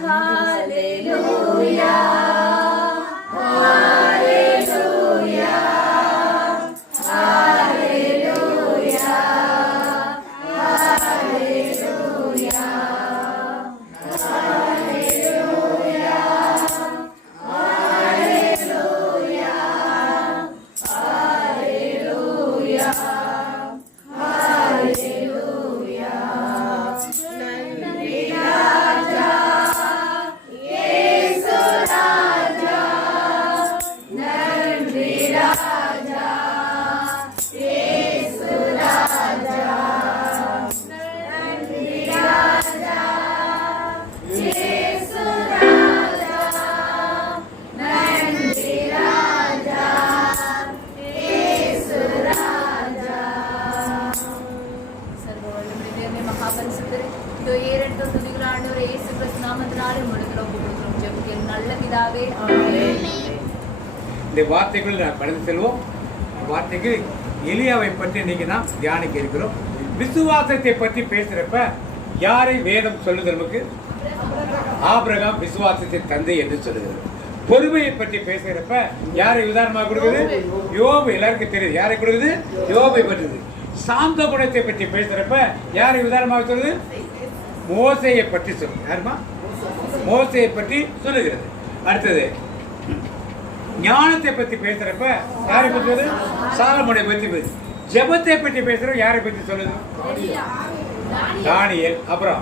ஹல்லேலூயா ஹல்லேலூயா ஹல்லேலூயா ஹல்லேலூயா இந்த வார்த்தைகள் கடந்து செல்வோம். வார்த்தைக்கு எலியாவை பற்றி இன்னைக்கு நாம் தியானிக்க இருக்கிறோம். விசுவாசத்தை பற்றி பேசுறப்ப யாரை வேதம் சொல்லுது? நமக்கு ஆபிரகாம் விசுவாசத்தின் தந்தை என்று சொல்லுகிறது. பொறுமையை பற்றி பேசுகிறப்ப யாரை உதாரணமாக கொடுக்குது? யோபு. எல்லாருக்கும் தெரியுது யாரை கொடுக்குது? யோபை பற்றி. சாந்த குணத்தை பற்றி பேசுறப்ப யாரை உதாரணமாக சொல்லுது? மோசையை பற்றி சொல்லுது. யாருமா? மோசையை பற்றி சொல்லுகிறது. அடுத்தது ஞானத்தை பற்றி பேசுறப்ப யாரை பற்றி சொல்லுது? சாலமோனை பற்றி பேசு. ஜெபத்தை பற்றி பேசுறப்ப யாரை பற்றி சொல்லுது? தானியேல். அப்புறம்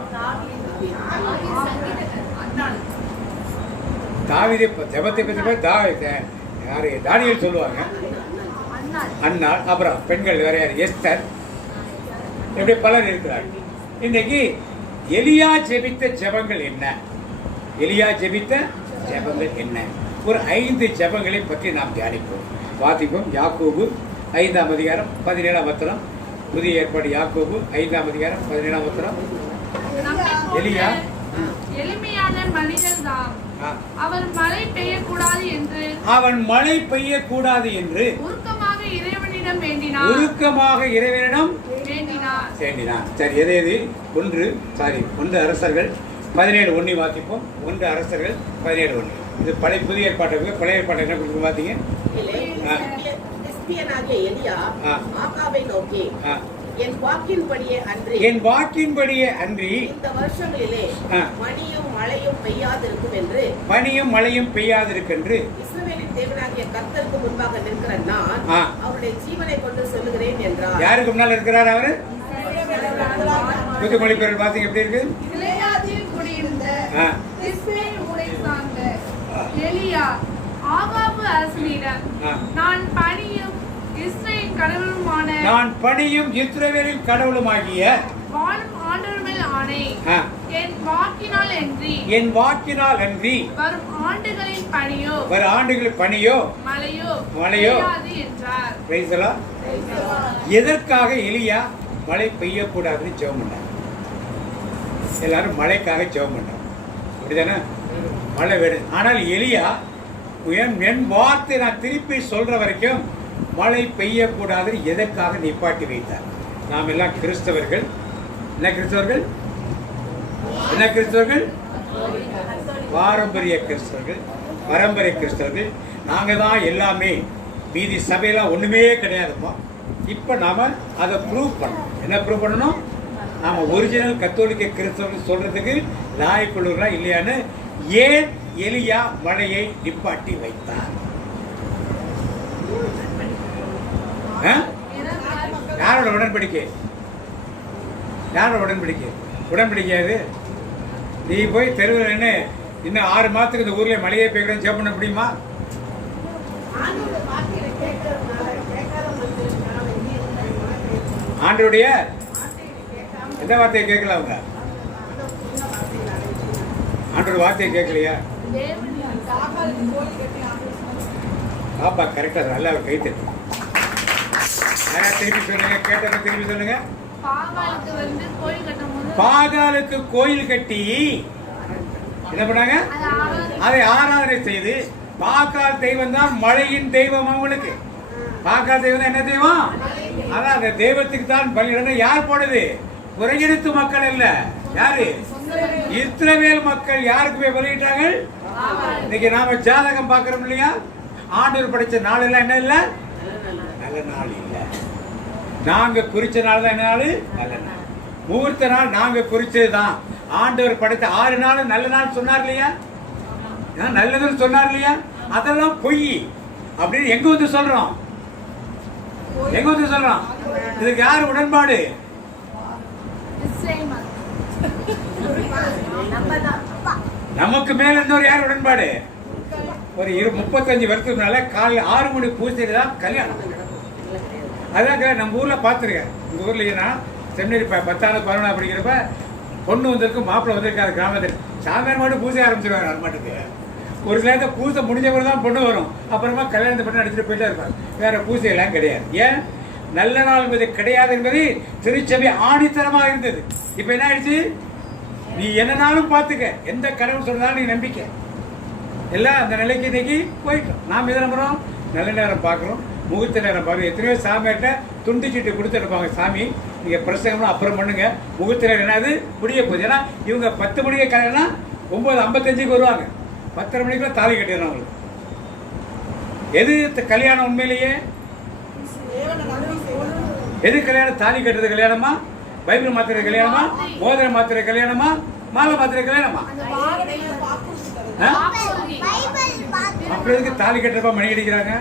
தாவீதை. ஜெபத்தை பற்றி யாரு? தானியேல் சொல்லுவாங்க. அன்னாள். அப்புறம் பெண்கள் வேற யார்? எஸ்தர். இப்படி பலர் இருக்கிறார்கள். இன்னைக்கு எலியா ஜெபித்த ஜெபங்கள் என்ன? எலியா ஜெபித்த ஜெபங்கள் என்ன? ஒரு 5 ஜெபங்களை பற்றி நாம் தியானிப்போம், வாசிப்போம். யாக்கோபு 5ஆம் அதிகாரம் 17ஆம் வசனம். புதிய ஏற்பாடு யாக்கோபு 5ஆம் அதிகாரம் 17ஆம் வசனம். எலியா எளிமையான மனிதன்தான். அவன் மழை பெய்யக்கூடாது என்று உருக்கமாக இறைவனிடம் வேண்டினான். சரி, எது? 1 அரசர்கள் 17:1 வாசிப்போம். 1 அரசர்கள் 17:1. இது புதிய ஏற்பாட்டுக்கு. பழைய ஏற்பாட்டை என்ன கொடுத்து பார்த்தீங்க? எலியா ஆகாபை நோக்கி, என் வாக்கின்படியே அன்றி என் வாக்கின்படியே அன்றி இந்த வருஷங்களிலே ஆ. பனியும் மழையும் பெய்யாதிருக்கும் என்று பனியும் மழையும் பெய்யாதிருக்கென்று இஸ்ரவேலின் தேவனாகிய கர்த்தருக்கு முன்பாக நிற்கிற நான் ஆ. அவருடைய ஜீவனை கொண்டு சொல்லுகிறேன் என்றார். யாருக்கு முன்னால் இருக்கிறார் அவரு? புது மொழிபெயர்ப்பு பார்த்தீங்க எப்படி இருக்கு? கிளையாதில் குடியிருந்த ஆ. திஸ்பேன் ஊரை சார்ந்த எலியா ஆகாபு அரசனிடம் ஆ. நான் பணியும் இஸ்ரவேலின் கடவுளுமான நான் பணியும் இஸ்ரவேலின் கடவுளுமாகிய வாழும் ஆண்டவர் மேல் ஆணை ஆ. என் வாக்கினால் அன்றி என் வாக்கினால் அன்றி வரும் ஆண்டுகளின் பணியோ வர ஆண்டுகள் பணியோ மழையோ மழையோ பெய்யாது என்றார். Praise the Lord. எதற்காக எலியா மழை பெய்யக்கூடாதுன்னு ஜெபம் பண்ணார்? எல்லாரும் மழைக்காக ஜெபம் பண்ணார், அப்படிதானே? மழை வேணும். ஆனால் எலியா என் வார்த்தை நான் திருப்பி சொல்ற வரைக்கும் மழை பெய்யக்கூடாதுன்னு எதற்காக நிப்பாட்டி வைத்தார்? நாம் எல்லாம் கிறிஸ்தவர்கள். என்ன கிறிஸ்தவர்கள்? என்ன கிறிஸ்தவர்கள்? பாரம்பரிய கிறிஸ்தவர்கள், பரம்பரை கிறிஸ்தவர்கள். நாங்கள் தான் எல்லாமே, மீதி சபையெல்லாம் ஒன்றுமே கிடையாதுப்பா. இப்போ நாம் அதை ப்ரூவ் பண்ணணும். என்ன ப்ரூவ் பண்ணணும்? நாம் ஒரிஜினல் கத்தோலிக்க கிறிஸ்தவர்கள் சொல்கிறதுக்கு லாயக்குள்ளா இல்லையான்னு ஏன் எலியா மழையை நிப்பாட்டி வைத்தார்? யாரோட உடன்படிக்கை? யாரோட உடன்படிக்கை? உடன்படிக்கையாது. நீ போய் தெருவில் நின்று இன்னும் 6 மாதத்துக்கு இந்த ஊர்ல மழையை பெய்யணும் ஜெபம் பண்ண முடியுமா? ஆண்டருடைய எந்த வார்த்தையை கேட்கல அவங்க? ஆண்டோட வார்த்தையை கேட்கலையா? பாப்பா கரெக்டா நல்லா கை தட்டு. யாரா திருப்பி சொல்லுங்க, கேட்டதை திருப்பி சொல்லுங்க. பாகாலுக்கு வந்து கோயில் கட்டும்போது பாகாலுக்கு கோயில் கட்டி என்ன பண்ணாங்க? அதை ஆராதனை செய்து, பாகால் தெய்வம் தான் மழையின் தெய்வம். அவங்களுக்கு பாகால் தெய்வம் என்ன தெய்வம்? அதான் அந்த தெய்வத்துக்கு தான் பலியிடணும். யார் போடுது? புறக்கணித்து மக்கள் இல்ல. யாரு? இஸ்ரவேல் மக்கள். யாருக்கு போய் பலியிட்டாங்க? இன்னைக்கு நாம ஜாதகம் பார்க்கிறோம் இல்லையா? ஆண்டவர் படைச்ச நாள் எல்லாம் என்ன இல்ல? நல்ல நாள் இல்ல. நாங்க குறிச்ச நாள் தான் என்ன நாள்? நல்ல நாள். முகூர்த்த நாள் நாங்க குறிச்சதுதான். ஆண்டவர் படைத்த 6 நாள் நல்ல நாள் சொன்னார் இல்லையா? நல்லதுன்னு சொன்னார் இல்லையா? அதெல்லாம் பொய் அப்படின்னு எங்க வந்து சொல்றோம்? எங்க வந்து சொல்றோம்? இதுக்கு யார் உடன்பாடு? நமக்கு மேல இருந்தவர் யார் உடன்பாடு? ஒரு 35 வருஷத்துக்கு முன்னால காலையில் 6 மணி பூஜை தான் கல்யாணம். அதான் நம்ம ஊர்ல பாத்துருக்கேன். இந்த ஊர்ல நான் செமினரி 10ஆவது 11ஆவது படிக்கிறப்ப பொண்ணு வந்திருக்கு, மாப்பிள்ளை வந்திருக்காது. கிராமத்தில் சாமியார் மட்டும் பூஜை ஆரம்பிச்சிருவாங்க. அது மட்டுக்கு ஒரு சில நேரத்தில் பூஜை முடிஞ்ச பிறகு தான் பொண்ணு வரும். அப்புறமா கல்யாணத்தை பண்ணி அடிச்சுட்டு போயிட்டே இருப்பாங்க. வேற பூஜை எல்லாம் கிடையாது. ஏன்? நல்ல நாள் என்பது கிடையாது என்பது திருச்சபை ஆணித்தரமாக இருந்தது. இப்ப என்ன ஆயிடுச்சு? நீ என்னனாலும் பார்த்துக்க, எந்த கடவுள் சொன்னாலும் நீ நம்பிக்கை எல்லாம் அந்த நிலைக்கு இன்னைக்கு போயிட்டோம். நாம் எதை நம்புறோம்? நல்ல நேரம் பார்க்குறோம், முகூர்த்த நேரம் பார்க்குறோம். எத்தனையோ சாமியார்ட்ட துண்டு சீட்டு கொடுத்துருப்பாங்க. சாமி நீங்கள் பிரசங்கம்லாம் அப்புறம் பண்ணுங்க, முகூர்த்த நேரம் என்னது முடிய போகுது. ஏன்னா இவங்க 10 மணிக்கு கல்யாணம் 9:55 வருவாங்க. 10:30 மணிக்குள்ள தாலி கட்டிடுறோம் அவங்களுக்கு. எது கல்யாணம்? உண்மையிலேயே எது கல்யாணம்? தாலி கட்டுறது கல்யாணமா? பைபிள் மாத்திர கல்யாணமா? மோதிரம் மாத்திர கல்யாணமா? மாலை மாத்திர கல்யாணமா? அப்படி தாலி கட்டுறப்ப மணி அடிக்கிறாங்க.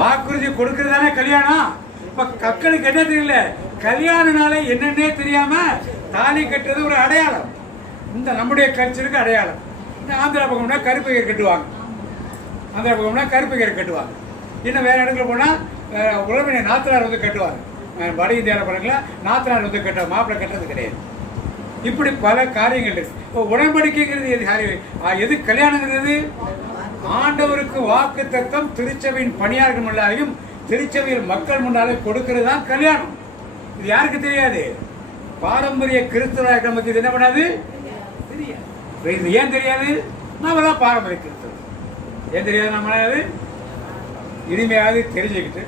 வாக்குறுதி கொடுக்கறதானே கல்யாணம். இப்ப மக்களுக்கு என்ன தெரியல, கல்யாணனால என்னன்னே தெரியாம தாலி கட்டுறது ஒரு அடையாளம். இந்த நம்முடைய கல்ச்சருக்கு அடையாளம். இந்த ஆந்திரா பக்கம்னா கருப்பு கயிறு கட்டுவாங்க. ஆந்திரா பக்கம்னா கருப்பு கயிறு கட்டுவாங்க. இன்னும் வேற இடத்துல போனா உறவினை நாத்தனார் வந்து கட்டுவாங்க. வட இந்தியாவில் படங்கள நாத்தனார் வந்து கட்டுவாங்க, மாப்பிள்ளை கட்டுறது கிடையாது. இப்படி பல காரியங்கள் இருக்கு. இப்போ உடன்படிக்கைங்கிறது எது? கல்யாணங்கிறது ஆண்டவருக்கு வாக்கு தத்தம் திருச்சபையின் பணியாளர்கள் முன்னாலேயும் திருச்சபையில் மக்கள் முன்னாலே கொடுக்கிறது தான் கல்யாணம். இது யாருக்கு தெரியாது? பாரம்பரிய கிறிஸ்தவ நமக்கு இது என்ன பண்ணாது? தெரியாது. ஏன் தெரியாது? நாமெல்லாம் பாரம்பரிய கிறிஸ்தவ. ஏன் தெரியாது? நம்மளாவது இனிமையாவது தெரிஞ்சுக்கிட்டு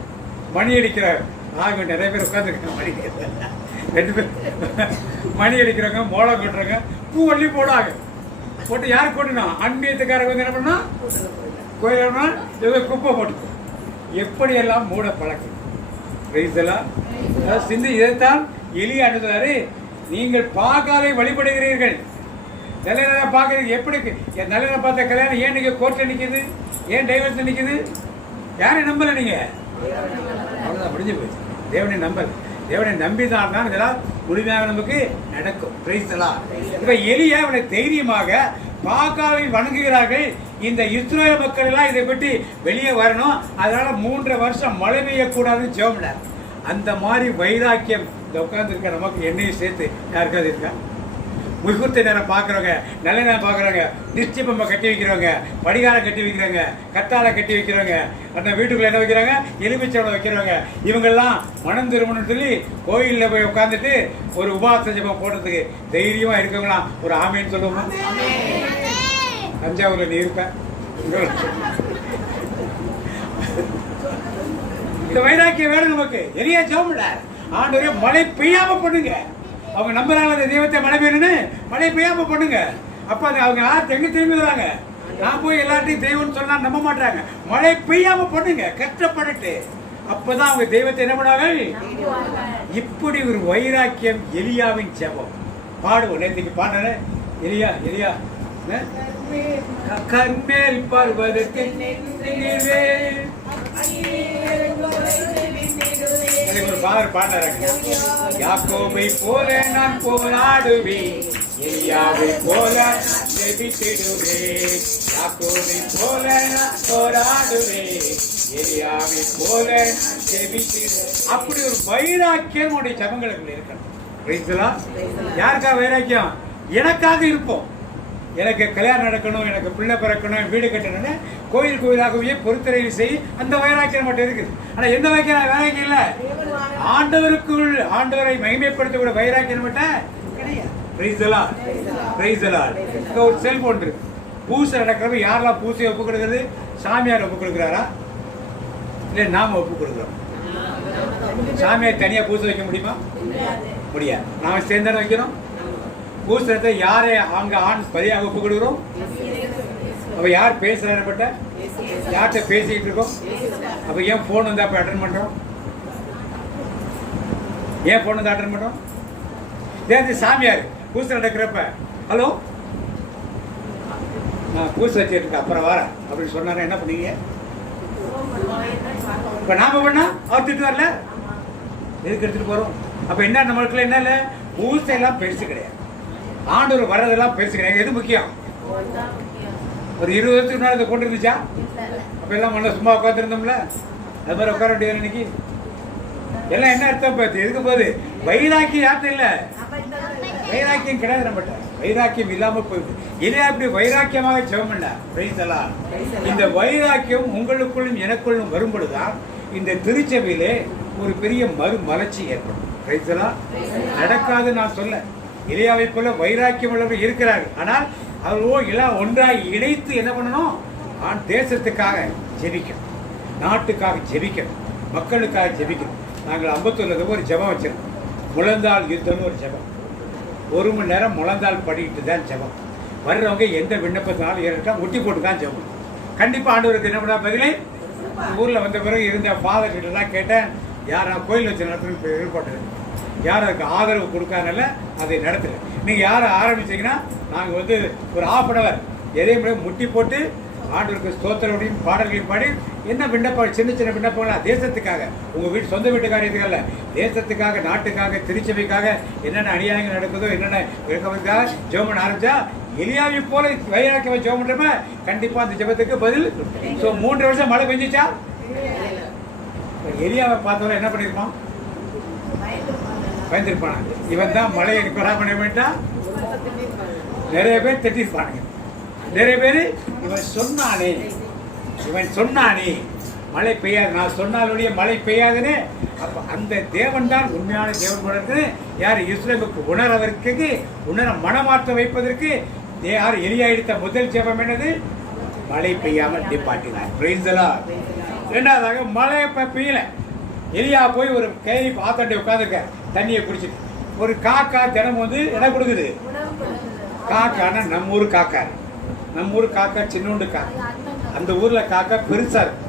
மணி அடிக்கிற ஆக நிறைய பேர் உட்காந்துருக்காங்க. மணி 2 பேர் மணி அடிக்கிறவங்க, மோளம் கொட்டுறவங்க, பூ வள்ளி போடாங்க. போட்டு யாருக்கு போட்டுனா? அன்பியத்துக்காரங்க வந்து என்ன பண்ணா? கோயில் குப்பை போட்டு எப்படியெல்லாம் மூட பழக்கம். Praise the Lord. சிந்தி இதைத்தான் எலியா அனுப்புறாரு. நீங்கள் பாகாலை வழிபடுகிறீர்கள். நல்ல நேரம் பார்க்கறீங்க. எப்படி நல்ல நேரம் பார்த்த கல்யாணம் ஏன் நீங்க கோர்ட்ல நிக்குது? ஏன் டைவர்ஸ் நிக்குது? யாரை நம்பல நீங்க? அவ்வளவுதான், முடிஞ்சு போச்சு. தேவனை நம்பல். தேவனை நம்பிதான் தான் இதெல்லாம் முழுமையாக நமக்கு நடக்கும். Praise the Lord. இப்ப எலியா அவனை தைரியமாக பாகாலை வணங்குகிறார்கள். இந்த இஸ்ரவேல் மக்கள் எல்லாம் இதை பற்றி வெளியே வரணும், அதனால 3 வருஷம் மழை பெய்யக்கூடாதுன்னு ஜெபம்னார். அந்த மாதிரி வைராக்கியம் இந்த உட்கார்ந்து இருக்க நமக்கு என்னையும் சேர்த்து யாருக்காவது இருக்கா? முகூர்த்த நேரம் பார்க்குறவங்க, நல்ல நேரம் பார்க்குறவங்க, திருஷ்டி பொம்மை கட்டி வைக்கிறவங்க, படிகாரம் கட்டி வைக்கிறவங்க, கத்தாழை கட்டி வைக்கிறவங்க, அந்த வீட்டுக்குள்ள என்ன வைக்கிறாங்க, எலுமிச்சவளை வைக்கிறவங்க, இவங்கெல்லாம் மனம் திரும்பணும்னு சொல்லி கோயிலில் போய் உட்காந்துட்டு ஒரு உபாச ஜெபம் போடுறதுக்கு தைரியமாக இருக்கவங்களாம் ஒரு ஆமைன்னு சொல்லுவோமா? தஞ்சாவூரில் நீ இருப்ப. இந்த வைராக்கியம் வேணும் நமக்கு. எரியா ஜெபம்ல ஆண்டவரே மழை பெய்யாம பண்ணுங்க. அவங்க நம்புறாங்க அந்த தெய்வத்தை மழை பெய்யணும்னு, மழை பெய்யாம பண்ணுங்க. அப்ப அவங்க யார் எங்க திரும்புகிறாங்க? நான் போய் எல்லாத்தையும் தெய்வம்னு சொன்னா நம்ப மாட்டாங்க. மழை பெய்யாம பண்ணுங்க, கஷ்டப்பட்டுட்டு. அப்பதான் அவங்க தெய்வத்தை என்ன பண்ணாங்க. இப்படி ஒரு வைராக்கியம் எலியாவின் ஜெபம். பாடுவோம். நேற்றுக்கு பாடுற எலியா எலியா கர்மேல் பர்வதத்தை ஒரு பாடல் பாடுறாங்க. யாக்கோபை போல நான் போராடுவேன், எலியாவை போல ஜெபித்திடுவேன். யாக்கோபை போல நான் போராடுவேன், எலியாவை போல ஜெபித்திடுவேன். அப்படி ஒரு வைராக்கியம் உடைய ஜபங்களுக்கு இருக்கணும். யாருக்கா வைராக்கியம்? எனக்காக இருப்போம். எனக்கு கல்யாணம் நடக்கணும், எனக்கு பிள்ளை பிறக்கணும், வீடு கட்டணும்னு கோயில் கோயிலாகவே பொறுத்தரைவு செய். அந்த வைராக்கியம் மட்டும் இருக்குது. ஆனா எந்த வைராக்கியம் இல்ல, ஆண்டவருக்குள் ஆண்டவரை மகிமைப்படுத்தக்கூடிய வைராக்கியம் மட்டும் கிடையாது. ஒரு செல்போன் இருக்கு. பூசை நடக்கிறப்ப யாரெல்லாம் பூசையை ஒப்பு கொடுக்கிறது? சாமியார் ஒப்பு கொடுக்கிறாரா இல்ல நாம ஒப்பு கொடுக்கிறோம்? சாமியார் தனியா பூசை வைக்க முடியுமா? முடியாது. நாம சேர்ந்தானே வைக்கிறோம். பூசத்தை யாரை அங்க ஆண் பதியாக ஒப்பு கொடுக்கிறோம்? அப்ப யார் பேசுறாருப்பட்ட? யார்கிட்ட பேசிக்கிட்டு இருக்கோம்? அப்ப ஏன் போன் வந்து அப்ப அட்டன் பண்றோம்? ஏன் போன் வந்து அட்டன் பண்றோம்? சாமியார் பூசை நடக்கிறப்ப ஹலோ நான் பூசை வச்சிருக்கேன் அப்புறம் வரேன் அப்படின்னு சொன்னாரு. என்ன பண்ணீங்க? இப்ப நாம பண்ணா அவர் திட்டு வரல, எதுக்கு எடுத்துட்டு போறோம்? அப்ப என்ன நம்மளுக்குள்ள என்ன இல்ல, பூசை எல்லாம் பெருசு கிடையாது, ஆண்டவர் வர்றதெல்லாம் பெருசு கிடையாது. எது முக்கியம்? ஒரு 20 வருஷத்துக்கு முன்னாடி கொண்டு இருந்துச்சா? அப்ப எல்லாம் மண்ண சும்மா உட்காந்து இருந்தோம்ல, அது மாதிரி உட்கார வேண்டியது. இன்னைக்கு எல்லாம் என்ன அர்த்தம் பார்த்து எதுக்கு போகுது? வைராக்கியம் யார்கிட்ட இல்ல, வைராக்கியம் கிடையாது நம்மகிட்ட. வைராக்கியம் இல்லாம போகுது. இதே அப்படி வைராக்கியமாக ஜெபம் பண்ண. இந்த வைராக்கியம் உங்களுக்குள்ளும் எனக்குள்ளும் வரும்பொழுதுதான் இந்த திருச்சபையிலே ஒரு பெரிய மறுமலர்ச்சி ஏற்படும். நடக்காது நான் சொல்ல. எலியாவை போல வைராக்கியம் உள்ளவர்கள் இருக்கிறார்கள். ஆனால் அவர்களோ எல்லாம் ஒன்றாய் இணைத்து என்ன பண்ணணும்? தேசத்துக்காக ஜெபிக்கணும், நாட்டுக்காக ஜெபிக்கணும், மக்களுக்காக ஜெபிக்கணும். நாங்கள் 54 ஒரு ஜெபம் வச்சிருக்கோம். முழந்தாள் யுத்தம்னு ஒரு ஜெபம். 1 மணி நேரம் முழந்தாள் படிக்கிட்டு தான் ஜெபம். வர்றவங்க எந்த விண்ணப்பத்தினாலும் ஏறிட்டா முட்டி போட்டு தான் ஜெபம். கண்டிப்பாக ஆண்டவருக்கு என்ன பண்ணா பதிலே. ஊரில் வந்த பிறகு இருந்த ஃபாதர் கிட்டலாம் கேட்டேன், யார் நான் கோயில் வச்சு நடத்துன்னு ஏற்பட்டது, யார் அதுக்கு ஆதரவு கொடுக்காதனால அதை நடத்தலை. நீங்கள் யாரை ஆரம்பிச்சிங்கன்னா நாங்கள் வந்து ஒரு ½ எதையும் முட்டி போட்டு ஆண்டவருக்கு ஸ்தோத்திரத்தையும் பாடல்களையும் பாடி என்ன விண்ணப்பம், சின்ன சின்ன விண்ணப்பங்களா தேசத்துக்காக, உங்கள் வீட்டு சொந்த வீட்டு காரியத்துக்கல்ல, தேசத்துக்காக, நாட்டுக்காக, திருச்சபைக்காக என்னென்ன அநியாயங்கள் நடக்குதோ என்னென்ன இருக்கிறதுக்காக ஜெபம் பண்ண ஆரம்பிச்சா எலியாவை போல வைராக்கியமா ஜெபம் பண்றப்ப கண்டிப்பா அந்த ஜெபத்துக்கு பதில். ஸோ 3 வருஷம் மழை பெஞ்சிச்சா? எலியாவை பார்த்தவரை என்ன பண்ணிருப்பான்? பயந்துருப்பான. இவன் தான் மழையை நிப்பரா பண்ண வேண்டாம். நிறைய பேர் திட்டிருப்பானுங்க. நிறைய பேர் இவன் சொன்னானே மழை பெய்யாது, நான் சொன்னாலுடைய மழை பெய்யாதுன்னு. அப்ப அந்த தேவன் தான் உண்மையான தேவன் போல. யார் இஸ்ரவேலுக்கு உணர மனமாற்ற வைப்பதற்கு யார் எலியா எடுத்த முதல் ஜெபம் என்னது? மழை பெய்யாமல் நிப்பாட்டினார். இரண்டாவதாக மழை பெய்யல. எலியா போய் ஒரு கேள்வி ஆத்தாண்டி உட்காந்துருக்க தண்ணியை குடிச்சிட்டு ஒரு காக்கா தினம் வந்து என்ன கொடுக்குது? காக்கானா நம்ம ஊர் காக்கா. நம்ம ஊர் காக்கா சின்னோண்டு காக்கா. அந்த ஊர்ல காக்கா பெருசா இருக்கு.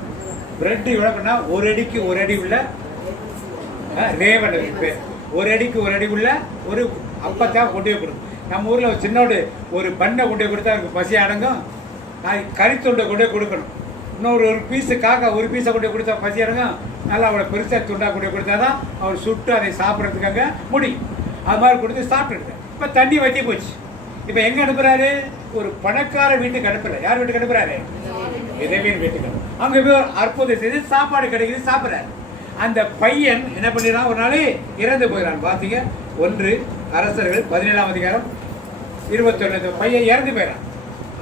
பிரெட் இவ்வளவுனா 1 அடிக்கு 1 அடி உள்ள ரேவன் பேர். ஒரு அடிக்கு ஒரு அடி உள்ள ஒரு அப்பத்தான் கொண்டு போய் கொடுக்கும். நம்ம ஊர்ல ஒரு சின்னோடு ஒரு பண்ணை கொண்டு போய் கொடுத்தா அவருக்கு பசி அடங்கும். கறித்துண்டை கொண்டு போய் கொடுக்கணும். இன்னொரு ஒரு பீஸு காக்கா ஒரு பீஸை கொண்டு போய் கொடுத்தா பசி அடங்கும். நல்லா அவளை பெருசாக துண்டா கொண்டு போய் கொடுத்தாதான் அவர் சுட்டு அதை சாப்பிட்றதுக்காக முடியும். அது மாதிரி கொடுத்து சாப்பிட்டுருக்க. இப்போ தண்ணி வற்றி போச்சு. இப்போ எங்கே அனுப்புறாரு? ஒரு பணக்கார வீட்டுக்கு அனுப்புறாரு. யார் வீட்டுக்கு அனுப்புறாரு? விதவியின் வீட்டுக்கு. அங்கே போய் அற்புதம் செய்து சாப்பாடு கிடைக்குது, சாப்பிட்றாரு. அந்த பையன் என்ன பண்ணிடுறான்? ஒரு நாள் இறந்து போயிடறான். பார்த்தீங்க 1 அரசர்கள் 17ஆம் அதிகாரம் 21. பையன் இறந்து போயிடறான்.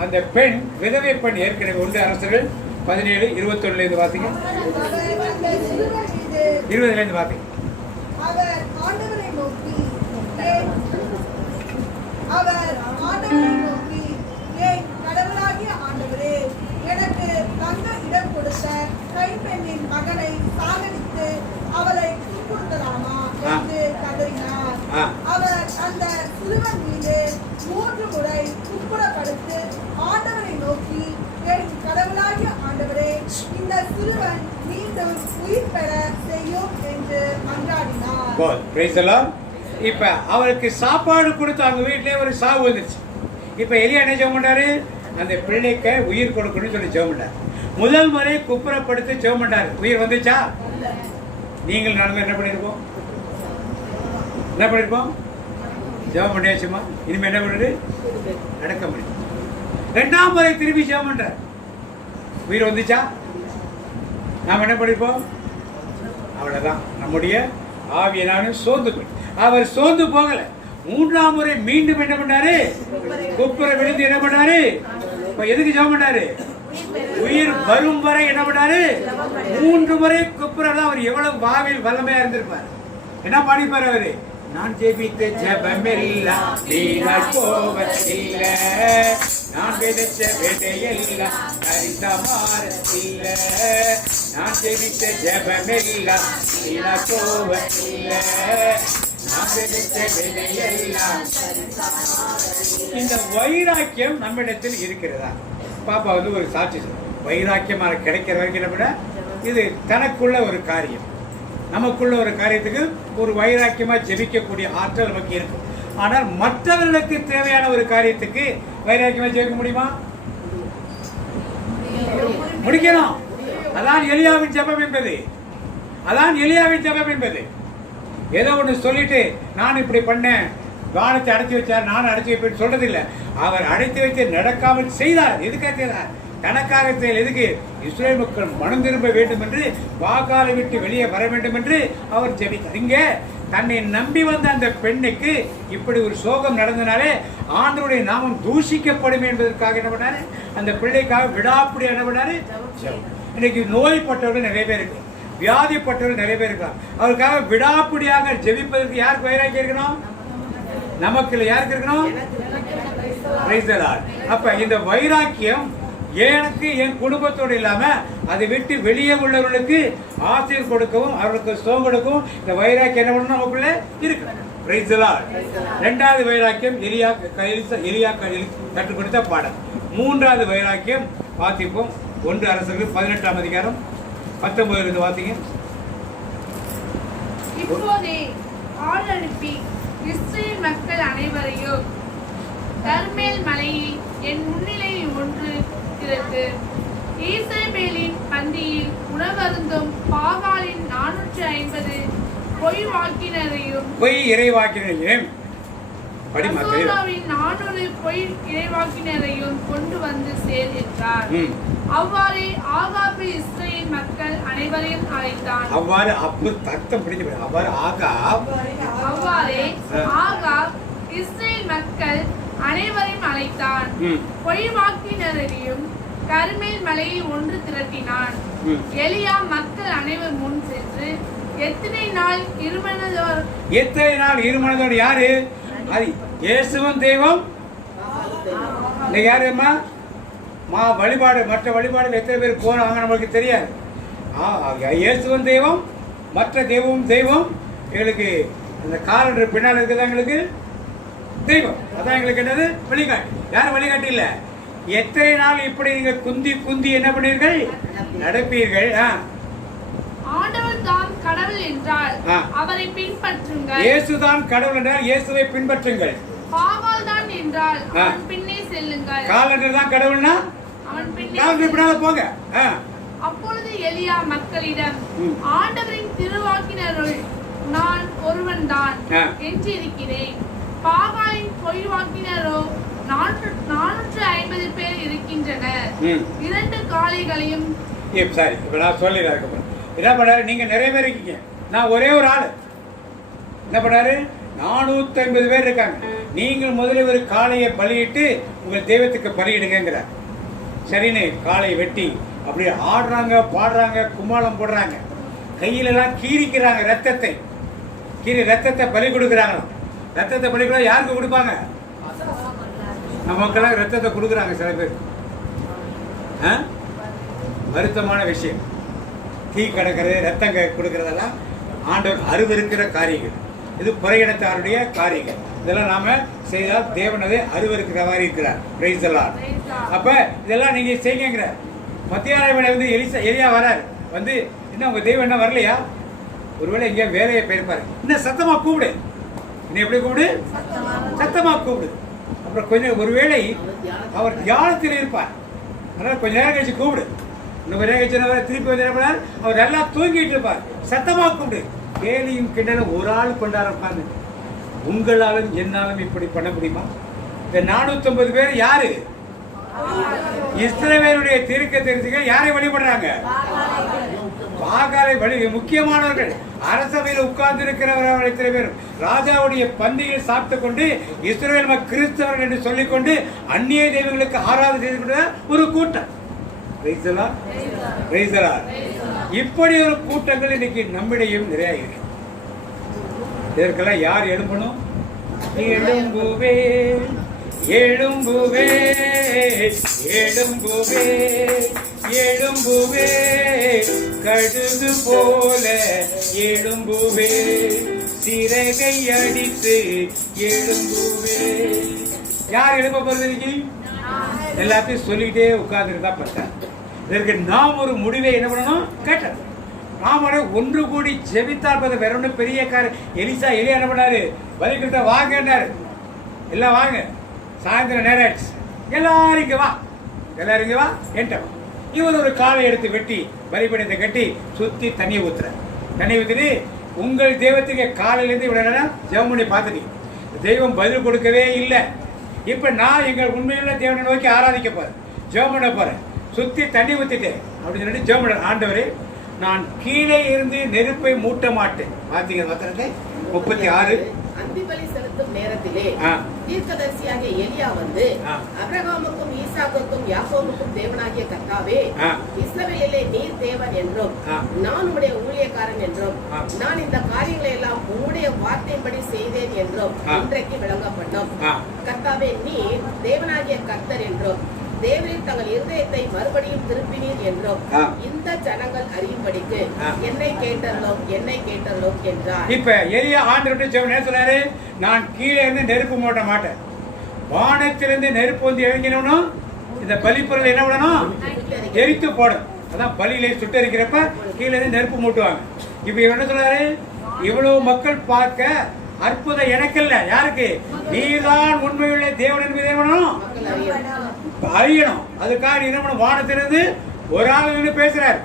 அந்த பெண் விதவை பெண் ஏற்கனவே 1 அரசர்கள் 17 21 பார்த்தீங்க, 20 பார்த்தீங்க. அவர் ஆண்டவரை நோக்கி ஏன் கடவுளாகிய ஆண்டவரே, எனக்கு தங்க இடம் கொடுத்த கைப்பெண்ணின் மகனை சாகடித்து அவளை துன்புறுத்தலாமா என்று கதறினார். அவர் அந்த சிறுவன் மீது 3 முறை குப்புறப்படுத்து ஆண்டவரை நோக்கி, என் கடவுளாகிய ஆண்டவரே, இந்த சிறுவன் மீண்டும் உயிர் பெற செய்யும் என்று மன்றாடினார். இப்ப அவருக்கு சாப்பாடு கொடுத்து அவங்க வீட்டிலே ஒரு சாவு வந்துருச்சு. இப்ப எலியா என்ன ஜெபம் பண்ணாரு? அந்த பிள்ளைக்கு உயிர் கொடுக்கணும்னு சொல்லி ஜெபம் பண்ணார். முதல் முறை குப்புறப்படுத்தி ஜெபம் பண்ணாரு. உயிர் வந்துச்சா? நீங்கள் நாங்கள் என்ன பண்ணிருப்போம்? ஜெபம் பண்ணியாச்சுமா? இனிமே என்ன பண்ணுது? நடக்க முடியும். 2ஆம் முறை திரும்பி ஜெபம் பண்றார். உயிர் வந்துச்சா? நாம் என்ன பண்ணிருப்போம்? அவ்வளவுதான். நம்முடைய ஆவியனாலும் சோர்ந்து போய் அவர் சோர்ந்து போகல. 3ஆம் முறை மீண்டும் என்ன பண்ணாரு? குப்புற விழுந்து என்ன பண்ணாரு? எதுக்கு ஜெபம் பண்ணாரு? உயிர் வரும் வரை என்ன பண்ணாரு? 3 முறை குப்புறதான். அவர் எவ்வளவு பாவில் வல்லமையா இருந்திருப்பார். என்ன பாடிப்பார் அவரு? நான் ஜெபித்த ஜெபமெல்லாம் வீணாய் போவதில்லை, நான் விதைச்ச விதையெல்லாம் கரிசமாறதில்லை, நான் ஜெபித்த ஜெபமெல்லாம் வீணாய் போவதில்லை, நான் விதைச்ச விதையெல்லாம். இந்த வைராக்கியம் நம்மிடத்தில் இருக்கிறதா? பாப்பா வந்து ஒரு சாட்சி சொல்லுங்க. வைராக்கியமாக கிடைக்கிற வரைக்கும் என்ன பண்ண, இது தனக்குள்ள ஒரு காரியம். நமக்குள்ள ஒரு காரியத்துக்கு ஒரு வைராக்கியமா ஜெபிக்கக்கூடிய ஆற்றல் நமக்கு இருக்கும். ஆனால் மற்றவர்களுக்கு தேவையான ஒரு காரியத்துக்கு வைராக்கியமா ஜெபிக்க முடியுமா? முடிக்கணும். அதான் எலியாவின் ஜெபம் என்பது. ஏதோ ஒன்று சொல்லிட்டு நான் இப்படி பண்ணேன், வானத்தை அடைச்சி வச்சார், நான் அடைச்சி வைப்பேன் சொல்றது இல்லை. அவர் அடைத்து வைத்து நடக்காமல் செய்தார். எதுக்காக செய்தார்? தனக்காக செயல். எதுக்கு? இஸ்ரேல் மக்கள் மனம் திரும்ப வேண்டும் என்று, வாகாலை விட்டு வெளியே வர வேண்டும் என்று அவர் ஜெபித்தார். இங்கே தன்னை நம்பி வந்த அந்த பெண்ணுக்கு இப்படி ஒரு சோகம் நடந்தனாலே ஆண்டவருடைய நாமம் தூஷிக்கப்படும் என்பதற்காக என்ன பண்ணாரு? அந்த பிள்ளைக்காக விடாப்படி என்ன பண்ணாரு? இன்னைக்கு நோய்பட்டவர்கள் நிறைய பேர் இருக்கு, வியாதிப்பட்டவர்கள் நிறைய பேர் இருக்காங்க. அவருக்காக விடாப்படியாக ஜெபிப்பதற்கு யாருக்கு வைராக்கியம் இருக்கணும்? நமக்கு இல்லை. யாருக்கு இருக்கணும்? அப்ப இந்த வைராக்கியம் எனக்கு என் குடும்பத்தோடு இல்லாம அதை விட்டு வெளியே உள்ளவர்களுக்கு ஆசிரியர் கொடுக்கவும் அவர்களுக்கு சோகம் கொடுக்கவும் இந்த வைராக்கியம் என்ன பண்ணணும்? நமக்குள்ள இருக்கு. 2வது வைராக்கியம் எலியா கற்றுக் கொடுத்த பாடம். 3வது வைராக்கியம் வாசிப்போம். 1 அரசர்கள் 18ஆம் அதிகாரம் 19 வாசிங்க. இப்போதே ஆள் அனுப்பி இஸ்ரேல் மக்கள் அனைவரையும் கர்மேல் மலையை என் முன்னிலையில் ஒன்று திரட்டு, ஈசபேலின் பந்தியில் உணவருந்தும் பாகாலின் 450 பொய் இறைவாக்கினரையும் 400 பொய் இறைவாக்கினரையும் கொண்டு வந்து சேர் என்றார். அவ்வாறே ஆகாப் இஸ்ரேல் மக்கள் அனைவரையும் அழைத்தான். அவ்வாறே ஆகாப் இஸ்ரேல் மக்கள் அனைவரையும் அழைத்தான். பொய்வாக்கினரையும் கர்மேல் மலையை ஒன்று திரட்டினான். எலியா மக்கள் அனைவர் முன் சென்று எத்தனை நாள் இருமனதோடு யாரு? அது இயேசுவும் தெய்வம். யாருமா வழிபாடு, மற்ற வழிபாடு எத்தனை பேர் போறாங்க நம்மளுக்கு தெரியாது. இயேசுவும் தெய்வம், மற்ற தெய்வமும் தெய்வம். எங்களுக்கு அந்த காலண்டர் பின்னால் இருக்குதான் எங்களுக்கு தெய்வம். அதான் எங்களுக்கு என்னது? வழிகாட்டி. யாரும் வழிகாட்டி இல்ல. எத்தனை நாள் இப்படி நீங்க குந்தி குந்தி என்ன பண்ணீர்கள்? நடப்பீர்கள். ஆண்டவர் தான் கடவுள் என்றால் ஆ. அவரை பின்பற்றுங்கள். இயேசுதான் கடவுள் என்றால் இயேசுவை பின்பற்றுங்கள். பாகால் தான் என்றால் ஆ. அவன் பின்னே செல்லுங்கள். காலண்டர் தான் கடவுள்னா அவன் பின்னே காலண்டர் பின்னால போங்க. அப்பொழுது எலியா மக்களிடம், ம். ஆண்டவரின் திருவாக்கினருள் நான் ஒருவன்தான் ஆ. என்றிருக்கிறேன். பாகாலின் பொய் வாக்கினரோ 450 பேர் இருக்கின்றனர். 2 காளைகளையும் சரி, இப்ப நான் சொல்லிடுறேன். என்ன பண்ணாரு, நீங்க நிறைய பேர் இருக்கீங்க, நான் ஒரே ஒரு ஆளு. என்ன பண்ணாரு, 450 பேர் இருக்காங்க. நீங்கள் முதல்ல ஒரு காளையை பலியிட்டு உங்கள் தெய்வத்துக்கு பலியிடுங்கிறார். சரின்னு காளையை வெட்டி அப்படியே ஆடுறாங்க, பாடுறாங்க, கும்மாளம் போடுறாங்க, கையிலெல்லாம் கீறிக்கிறாங்க, ரத்தத்தை பலி கொடுக்குறாங்க. ரத்தத்தை பலி கூட யாருக்கு கொடுப்பாங்க? நமக்கெல்லாம் ரத்தத்தை கொடுக்குறாங்க சில பேர். வருத்தமான விஷயம். தீ கடக்கிறது, ரத்தம் கொடுக்கறதெல்லாம் ஆண்டவர் அருவருக்கிற காரியங்கள். இது புறையினத்தாருடைய காரியங்கள். இதெல்லாம் நாம செய்தால் தேவனதை அருவருக்கிற மாதிரி இருக்கிறார். Praise the Lord. அப்ப இதெல்லாம் நீங்க செய்யுங்கிற. மத்தியான வேளை வந்து எலியா வராரு. வந்து இன்னும் உங்க தெய்வம் என்ன வரலையா? ஒருவேளை எங்கேயா வேலையை போயிருப்பாரு. இன்னும் சத்தமா கூப்பிடு. இன்னும் எப்படி கூப்பிடு? சத்தமா கூப்பிடு. அப்புறம் கொஞ்சம் ஒருவேளை அவர் தியானத்தில் இருப்பார். அதனால கொஞ்ச நேரம் கழிச்சு கூப்பிடு. இன்னும் கொஞ்ச நேரம் கழிச்சு திருப்பி வந்து அவர் நல்லா தூங்கிட்டு இருப்பார். சத்தமா கூப்பிடு. கேலியும் கிண்டலும் ஒரு ஆள் கொண்டாட உட்காந்து. உங்களாலும் என்னாலும் இப்படி பண்ண முடியுமா? இந்த 450 பேர் யாரு? இஸ்ரவேலுடைய தீர்க்கதரிசிகள் யாரை வழிபடுறாங்க? பாகாலை வழி. முக்கியமானவர்கள். அரசவையில் உட்கார்ந்து இருக்கிறவர்கள் இத்தனை பேர் ராஜாவுடைய பந்தியில் சாப்பிட்டுக் கொண்டு இஸ்ரவேல் கிறிஸ்தவர்கள் என்று சொல்லிக்கொண்டு அந்நிய தெய்வங்களுக்கு ஆராதனை செய்து கொண்ட ஒரு கூட்டம். இப்படி ஒரு கூட்டங்கள் இன்னைக்கு நம்மிடையும் நிறைய இருக்கு. இதற்கெல்லாம் யார் எழும்பணும்? எழும்புவே எழும்புவே எழும்புவே எழும்புவே கடுகு போல எழும்புவே சிறகை அடித்து எழும்புவே. யார் எழுப்ப போறது? எல்லாத்தையும் சொல்லிக்கிட்டே உட்கார்ந்துட்டு தான் பார்த்தேன். இதற்கு நாம் ஒரு முடிவை என்ன பண்ணணும்? கேட்டோம். நாம ஒன்று கூடி ஜெபித்தால் பார்த்த வேற ஒன்றும் பெரிய எலியா என்ன பண்ணாரு? பலிகிட்ட வாங்கினாரு. எல்லாம் வாங்க, சாயந்தரம் நேரம் ஆயிடுச்சு, எல்லாரும் இங்க வா, எல்லாரும் இங்க வா என்கிட்ட. இவர் ஒரு காலை எடுத்து வெட்டி பலிபீடத்தை கட்டி சுத்தி தண்ணியை ஊத்துற. தண்ணியை ஊத்திட்டு உங்கள் தெய்வத்துக்கு காலையிலேருந்து இவ்வளவு நேரம் ஜெபம் பண்ணி பார்த்துட்டீங்க. தெய்வம் பதில் கொடுக்கவே இல்லை. இப்ப நான் எங்கள் உண்மையுள்ள தேவனை நோக்கி ஆராதிக்க போறேன், ஜெபம் பண்ண போறேன். சுத்தி தண்ணி ஊத்திட்டேன் அப்படின்னு சொல்லிட்டு ஜெபம் பண்ண. ஆண்டவரே, நான் கீழே இருந்து நெருப்பை மூட்ட மாட்டேன். பாத்தீங்க 36. அந்திபலி செலுத்தும் நேரத்திலே தீர்க்கதரிசியாகிய எலியா வந்து அபிரகாமுக்கும் ஈசாக்குக்கும் யாக்கோபுக்கும் தேவனாகிய கர்த்தாவே, இஸ்ரவேலிலே நீர் தேவன் என்றும் நான் உம்முடைய ஊழியக்காரன் என்றும் நான் இந்த காரியங்களை எல்லாம் உம்முடைய வார்த்தையின்படி செய்தேன் என்றும் இன்றைக்கு விளங்கப்பட்டோம். கர்த்தாவே, நீர் தேவனாகிய கர்த்தர் என்றும் தேவரீர் தங்கள் இருதயத்தை மறுபடியும் திருப்பினீர் என்றும் இந்த ஜனங்கள் அறியும்படிக்கு என்னை கேட்டறலும் என்றார். இப்ப எலியா ஆண்டவர்கிட்ட ஜெபம் சொன்னாரு, நான் கீழே இருந்து நெருப்பு மூட்ட மாட்டேன். வானத்திலிருந்து நெருப்பு வந்து இறங்கினோம், இந்த பலிப்பொருள் என்ன பண்ணணும்? எரித்து போடும். அதான் பலியிலே சுட்டரிக்கிறப்ப கீழே இருந்து நெருப்பு மூட்டுவாங்க. இப்ப என்ன சொல்றாரு? இவ்வளவு மக்கள் பார்க்க அற்புதம் எனக்கு இல்ல, யாருக்கு? நீதான் உண்மையுள்ள தேவன் என்பதை அறியணும். அதுக்காக என்ன பண்ண? வானத்திலிருந்து ஒரு ஆள் பேசுறாரு.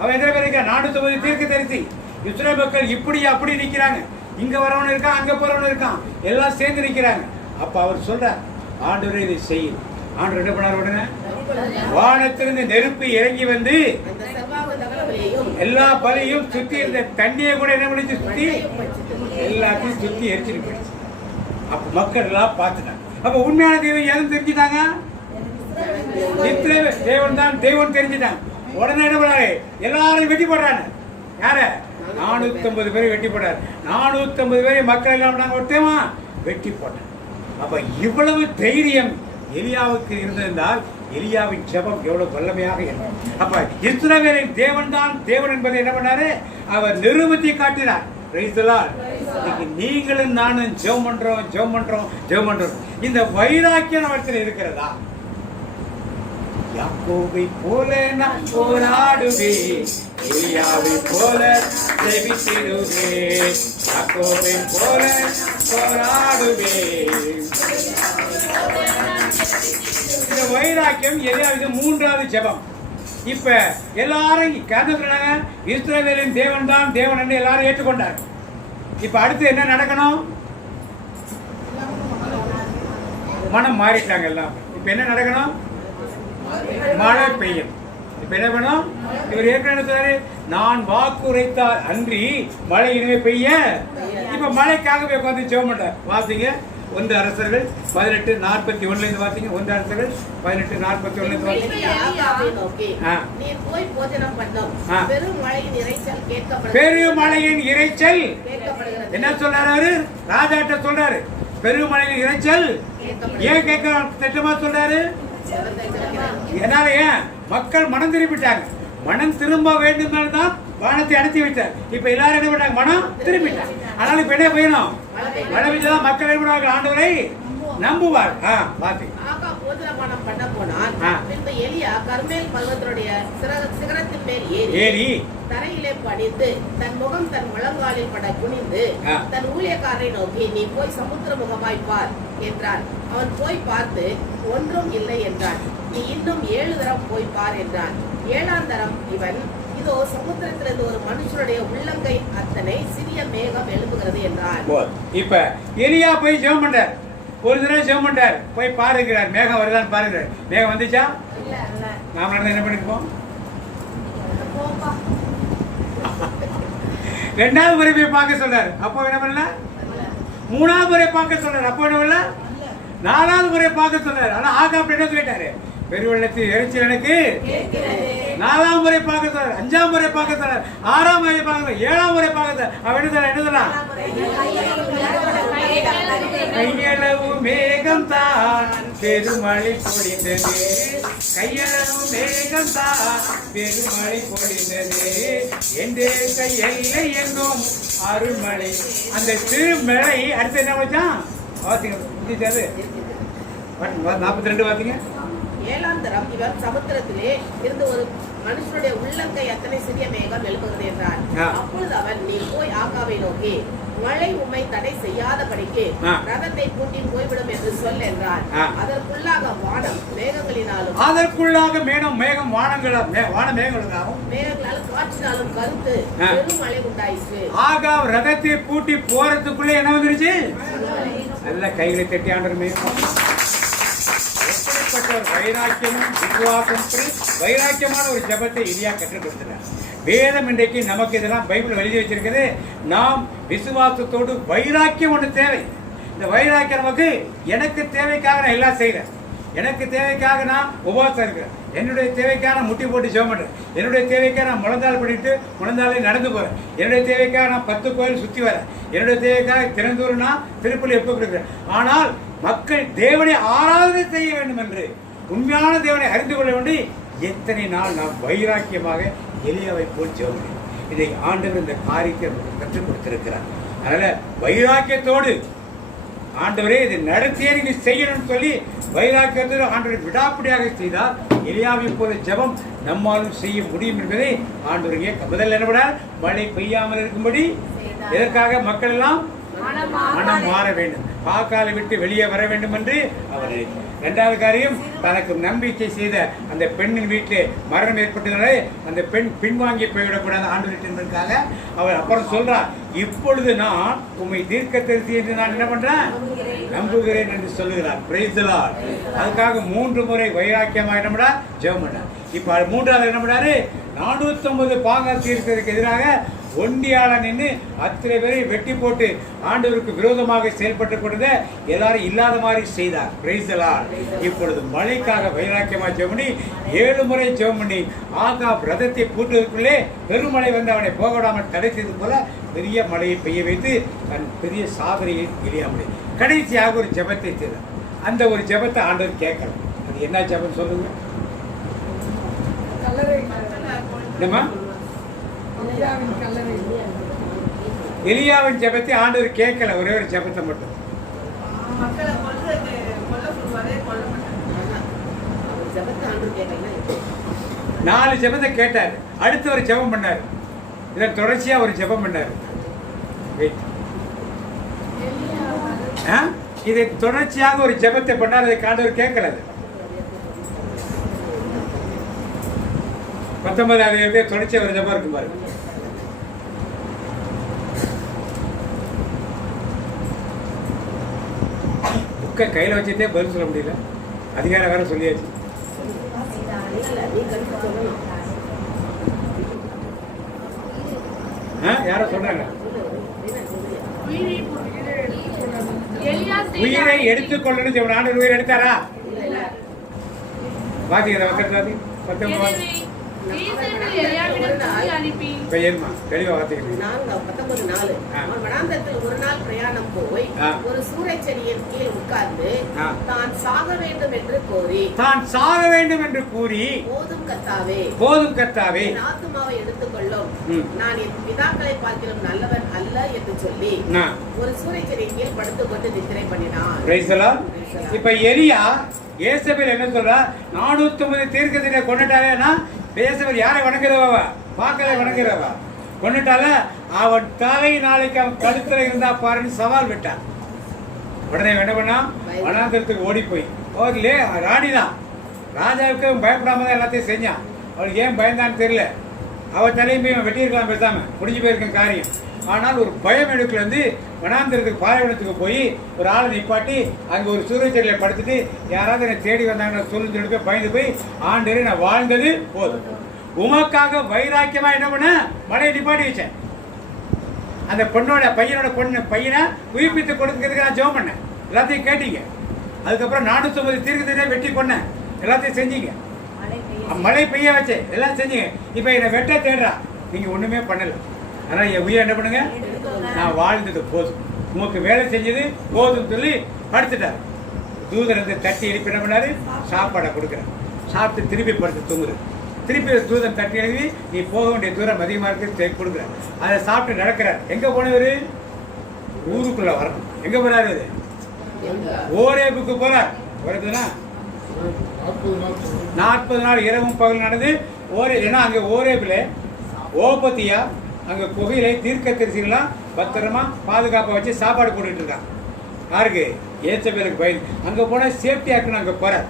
அவன் எத்தனை பேர் இருக்கா? 450 தீர்க்கதரிசி. இஸ்ரவேல் மக்கள் இப்படி அப்படி நிக்கிறாங்க. இங்க வரவன் இருக்கான், அங்க போறவன் இருக்கான், எல்லாம் சேர்ந்து நிக்கிறாங்க. அப்ப அவர் சொல்றார், ஆண்டவரே இதை செய்யும். ஆண்டவர் என்ன பண்ணார்? உடனே வானத்திலிருந்து நெருப்பு இறங்கி வந்து எல்லா பலியும் சுத்தி இருந்த தண்ணியை கூட என்ன பண்ணிச்சு? சுத்தி எல்லாத்தையும் சுத்தி எரிச்சிட்டு போயிடுச்சு. அப்ப மக்கள் எல்லாம் பார்த்துட்டாங்க. அப்ப உண்மையான தெய்வம் எதுவும் தெரிஞ்சுட்டாங்க? தேவன் தான் தெய்வம் தெரிஞ்சுட்டாங்க. உடனே என்ன பண்ணாரு? எல்லாரும் வெட்டி போடுறாங்க. யார? 450 பேரை வெட்டி போட்டார். 450 பேரை மக்கள் எல்லாம் ஒருத்தமா வெட்டி போட்டார். அப்ப இவ்வளவு தைரியம் எலியாவுக்கு இருந்திருந்தால் எலியாவின் ஜெபம் எவ்வளவு வல்லமையாக இருக்கும். அப்ப இஸ்ரவேலின் தேவன் தான் தேவன் என்பதை என்ன பண்ணாரு? அவர் நிரூபித்து காட்டினார். நீங்களும் நானும் ஜெபம் பண்றோம். இந்த வைராக்கியம் அவற்றில் இருக்கிறதா? யாக்கோபை போல நான் போராடுவேன், எலியாவை போல ஜெபித்திடுவேன், யாக்கோபை போல போராடுவேன். இந்த வைராக்கியம் எலியாவுக்கு மூன்றாவது ஜெபம். இப்ப எல்லாரும் சொன்னாங்க இஸ்ரவேலின் தேவன் தான் தேவன் என்று எல்லாரும் ஏற்றுக்கொண்டார். இப்ப அடுத்து என்ன நடக்கணும்? மனம் மாறிட்டாங்க எல்லாம். இப்ப என்ன நடக்கணும்? மழை பெய்யும். இப்ப என்ன பண்ணும்? இவர் ஏற்கனவே நான் வாக்குரைத்தால் அன்றி மழை இனிமே பெய்ய. இப்ப மழைக்காகவே உட்காந்து ஜெபம் பண்றார். வாசிங்க 1 அரசர்கள் 18:41 வாசிங்க. 1 அரசர்கள் 18:41 வாசிங்க. பெருமழையின் இரைச்சல் என்ன சொல்றாரு அவரு? ராஜாட்ட சொல்றாரு பெருமழையின் இரைச்சல். ஏன் கேட்க திட்டமா சொல்றாரு? என்னால ஏன் மக்கள் மனம் திரும்பிட்டாங்க. மனம் திரும்ப வேண்டும் தான் வானத்தை அனுப்பி வைத்தார். இப்ப எல்லாரும் என்ன பண்ணாங்க? மனம் திரும்பிட்டாங்க. அதனால இப்ப என்ன செய்யணும்? மழை பெய்தால் மக்கள் என்ன பண்ணுவாங்க? ஆண்டவரை நம்புவார். ஏறி தரையிலே பணிந்து தன் முகம் தன் முழங்காலில் பட குனிந்து தன் ஊழியக்காரரை நோக்கி நீ போய் சமுத்திர முகமாய் பார் என்றான். அவன் போய் பார்த்து ஒன்றும் இல்லை என்றான். நீ இன்னும் 7 தரம் போய் பார் என்றான். 7ஆம் தரம் இவன் இதோ சமுத்திரத்திலிருந்து ஒரு மனுஷனுடைய உள்ளங்கை அத்தனை சிறிய மேகம் எழுப்புகிறது என்றான். இப்ப எலியா போய் ஜெபம் பண்றார். ஒரு தடவை ஜெபம் பண்றார். போய் பாருங்கிறார். மேகம் வருதான்னு பாருங்கிறார். மேகம் வந்துச்சா? நாம நடந்து என்ன பண்ணிருப்போம்? 2வது முறை போய் பார்க்க சொல்றாரு. அப்போ என்ன பண்ணல? 3வது முறை பார்க்க சொல்றாரு. அப்போ என்ன பண்ணல? 4வது முறை பார்க்க சொல்றாரு. ஆனா ஆகாப் என்ன சொல்லிட்டாரு? பெருவெள்ளத்தில் இறைச்சல் எனக்கு 4ஆம் முறை பார்க்க சொல்றாரு. 5ஆம் முறை பார்க்க சொல்றாரு. 6ஆம் முறை பார்க்க சொல்றாரு. 7ஆம் முறை பார்க்க சொல்றாரு. அவன் என்ன சொல்லலாம்? கையளவு மேகம் தான் பெருமழை பொழிந்தது, கையளவு மேகம் தான் பெருமழை பொழிந்தது, எந்த கையல்லை என்னும் அருள்மழை. அந்த திருமழை அடுத்து என்ன வச்சான்? வாசிங்க 42 வாசிங்க. 7ஆம் தரம் இவர் சமுத்திரத்திலே இருந்து ஒரு மனுஷனுடைய உள்ளங்கை அத்தனை சிறிய மேகம் எழுப்புகிறது என்றார். அப்பொழுது அவன் நீ போய் ஆகாவை நோக்கி மழை உம்மை தடை செய்யாதபடிக்கு ரதத்தை பூட்டி போய்விடும் என்று சொல் என்றார். அதற்குள்ளாக வானம் மேகங்களினாலும் மேகம் வானமேகங்களாலும் மேகங்களாலும் காற்றினாலும் கருத்து பெரும் மழை உண்டாயிற்று. ஆகாவ் ரதத்தை பூட்டி போறதுக்குள்ள என்ன வந்துருச்சு? நல்ல கைகளை தட்டி ஆண்டருமே. வைராக்கியமும் விசுவாசம் வைராக்கியமான ஒரு ஜபத்தை எலியா கற்றுக் கொடுத்தார். வேதம் இன்றைக்கு நமக்கு இதெல்லாம் பைபிள் எழுதி வச்சிருக்கிறது. நாம் விசுவாசத்தோடு வைராக்கியம் ஒன்று தேவை. இந்த வைராக்கியம் நமக்கு எனக்கு தேவைக்காக நான் எல்லாம் செய்கிறேன். எனக்கு தேவைக்காக நான் உபவாசம் இருக்கிறேன். என்னுடைய தேவைக்காக நான் முட்டி போட்டு ஜெபம் பண்றேன். என்னுடைய தேவைக்காக நான் முழந்தாள் பண்ணிட்டு முழந்தாலே நடந்து போறேன். என்னுடைய தேவைக்காக நான் 10 கோயில் சுற்றி வரேன். என்னுடைய தேவைக்காக திறந்தூர் நான் திருப்பலி எப்ப கொடுக்கிறேன். ஆனால் மக்கள் தேவனை ஆராதனை செய்ய வேண்டும் என்று உண்மையான தேவனை அறிந்து கொள்ள வேண்டி எத்தனை நாள் நாம் வைராக்கியமாக எலியாவை போல் ஜெபம் பண்ணி இதை ஆண்டவர் இந்த காரியத்தை கற்றுக் கொடுத்திருக்கிறார். அதனால வைராக்கியத்தோடு ஆண்டவரே இதை நடத்தியே நீங்க செய்யணும்னு சொல்லி வைராக்கியத்தோடு ஆண்டவரை விடாப்பிடியாக செய்தால் எலியாவை போல ஜெபம் நம்மாலும் செய்ய முடியும் என்பதை ஆண்டவருடைய முதல்ல என்ன பண்ணார்? மழை பெய்யாமல் இருக்கும்படி எதற்காக மக்கள் எல்லாம் மனம் மாற வேண்டும், பாக்காலை விட்டு வெளியே வர வேண்டும் என்று அவர் நினைத்தார். 2வது காரியம், தனக்கு நம்பிக்கை செய்த அந்த பெண்ணின் வீட்டிலே மரணம் ஏற்பட்டதாலே அந்த பெண் பின்வாங்கி போய்விடக்கூடாது ஆண்டவரின் என்பதற்காக அவர் அப்புறம் சொல்றார், இப்பொழுது நான் உம்மை தீர்க்கதரிசி என்று நான் என்ன பண்றேன்? நம்புகிறேன் என்று சொல்லுகிறார். Praise the Lord. அதுக்காக 3 முறை வைராக்கியமாக என்ன பண்ணார்? ஜெபம் பண்ணார். இப்ப 3வது என்ன பண்ணாரு? 450 பாகால் தீர்க்கதரிசிக்கு எதிராக ஒண்டியாள நின்று அத்தனை பேரை வெட்டி போட்டு ஆண்டவருக்கு விரோதமாக செயல்பட்டு கொண்டதை எல்லாரும் இல்லாத மாதிரி செய்தார். Praise the Lord. இப்பொழுது மழைக்காக வைராக்கியமாக ஜெபம் பண்ணி 7 முறை ஜெபம் பண்ணி ஆகாப் ரதத்தை பூட்டுவதற்குள்ளே பெருமழை வந்து அவனை போக விடாமல் தடை செய்தது போல பெரிய மழையை பெய்ய வைத்து தன் பெரிய சாதனையை எளிய முடியும். கடைசியாக ஒரு ஜெபத்தை செய்தார். அந்த ஒரு ஜெபத்தை ஆண்டவர் கேட்கணும். அது என்ன ஜெபம் சொல்லுங்க? என்னம்மா? எலியாவின் ஜெபத்தை ஆண்டவர் கேட்கல, ஒரே ஒரு ஜெபத்தை மட்டும். ஜெபத்தை 4 ஜெபத்தை கேட்டார். அடுத்து ஒரு ஜெபம் பண்ணார். இதன் தொடர்ச்சியா ஒரு ஜெபம் பண்ணார். இதை தொடர்ச்சியாக ஒரு ஜெபத்தை பண்ணார். அதை ஆண்டவர் கேட்கல. 19வது தொடர்ச்சியா ஒரு ஜெபம் இருக்கும் பாருங்க. புக்கை கையில வச்சுட்டே பதில் சொல்ல முடியல. அதிகாரம் வேற சொல்லியாச்சு. யாரோ சொல்றாங்க உயிரை எடுத்துக்கொள்ளணும். ஆண்டவர் உயிரை எடுத்தாரா? பாத்தீங்களா? 19 தெளிவா ஒரு நாள் பிரயாணம் போய் ஒரு சூறைச்செடியின் கீழ் உட்கார்ந்து தான் சாக வேண்டும் என்று கூறி போதும் கர்த்தாவே ஆத்துமாவை எடுத்துக்கொள்ளும், நான் என் பிதாக்களை பார்க்கிறோம் நல்லவன் அல்ல என்று சொல்லி ஒரு சூறைச்செடியின் கீழ் படுத்துக் கொண்டு நித்திரை பண்ணினான். இப்ப எலியா ஏசபேல் என்ன சொல்றா? 450 தீர்க்கதரிசியை கொண்டுட்டாரேன்னா ஏசபேல் யாரை வணங்குறவா? பாக்களை வணங்குறவா? கொண்டுட்டால அவன் தலை நாளைக்கு அவன் கழுத்துல இருந்தா பாருன்னு சவால் விட்டான். உடனே என்ன பண்ணா? வனாந்தரத்துக்கு ஓடி போய் ராணிதான் ராஜாவுக்கு பயப்படாம தான் எல்லாத்தையும் செஞ்சான். அவளுக்கு ஏன் பயந்தான்னு தெரியல. அவள் தலைமையை வெட்டியிருக்கலாம், பேசாம முடிஞ்சு போயிருக்க காரியம். ஆனால் ஒரு பயம் எடுக்கல வந்து வனாந்திரத்துக்கு பாலைவனத்துக்கு போய் ஒரு ஆளை நிப்பாட்டி அங்கே ஒரு சூரியச்செடியில் படுத்துட்டு யாராவது என்னை தேடி வந்தாங்கன்னு சொல்லி எடுக்க பயந்து போய் ஆண்டவரே நான் வாழ்ந்தது போதும், உமக்காக வைராக்கியமா என்ன பண்ண மலையை நிப்பாட்டி வச்சேன். அந்த பையனோட பையனை உயிர்ப்பித்து கொடுக்கிறதுக்கு நான் ஜெபம் பண்ணேன். எல்லாத்தையும் கேட்டீங்க. அதுக்கப்புறம் 450 தீர்க்கதரிசியை வெட்டி கொன்னேன். எல்லாத்தையும் செஞ்சீங்க. மழை பெய்ய வச்சேன். எல்லாம் செஞ்சீங்க. இப்போ என்னை வெட்ட தேடுறா. நீங்க ஒண்ணுமே பண்ணல. ஆனால் என் உயிரை என்ன பண்ணுங்க? நான் வாழ்ந்தது போதும், உனக்கு வேலை செஞ்சது போதும் சொல்லி படுத்துட்டார். தூதர் வந்து தட்டி எழுப்பி என்ன பண்ணாரு? சாப்பாடை கொடுக்குறேன். சாப்பிட்டு திருப்பி படுத்து தூங்குறேன். திருப்பி தூதன் தட்டி எழுதி நீ போக வேண்டிய தூரம் அதிகமாக இருக்கு கொடுக்குறேன். அதை சாப்பிட்டு நடக்கிறார். எங்க போனவர்? ஊருக்குள்ள வரணும். எங்க போறாரு? ஓரேபுக்கு போறார். வருதுன்னா 40 நாள் இரவும் பகல் நடந்து ஏன்னா அங்கே ஓரேபில் ஓபத்தியா அங்க குகையில தீர்க்கதரிசிகளாம் பத்திரமா பாதுகாப்பை வச்சு சாப்பாடு போட்டுட்டு இருக்காங்க. யாருக்கு? ஏசபேலுக்கு பயந்து. அங்க போனா சேஃப்டியா இருக்கணும். அங்க போறார்.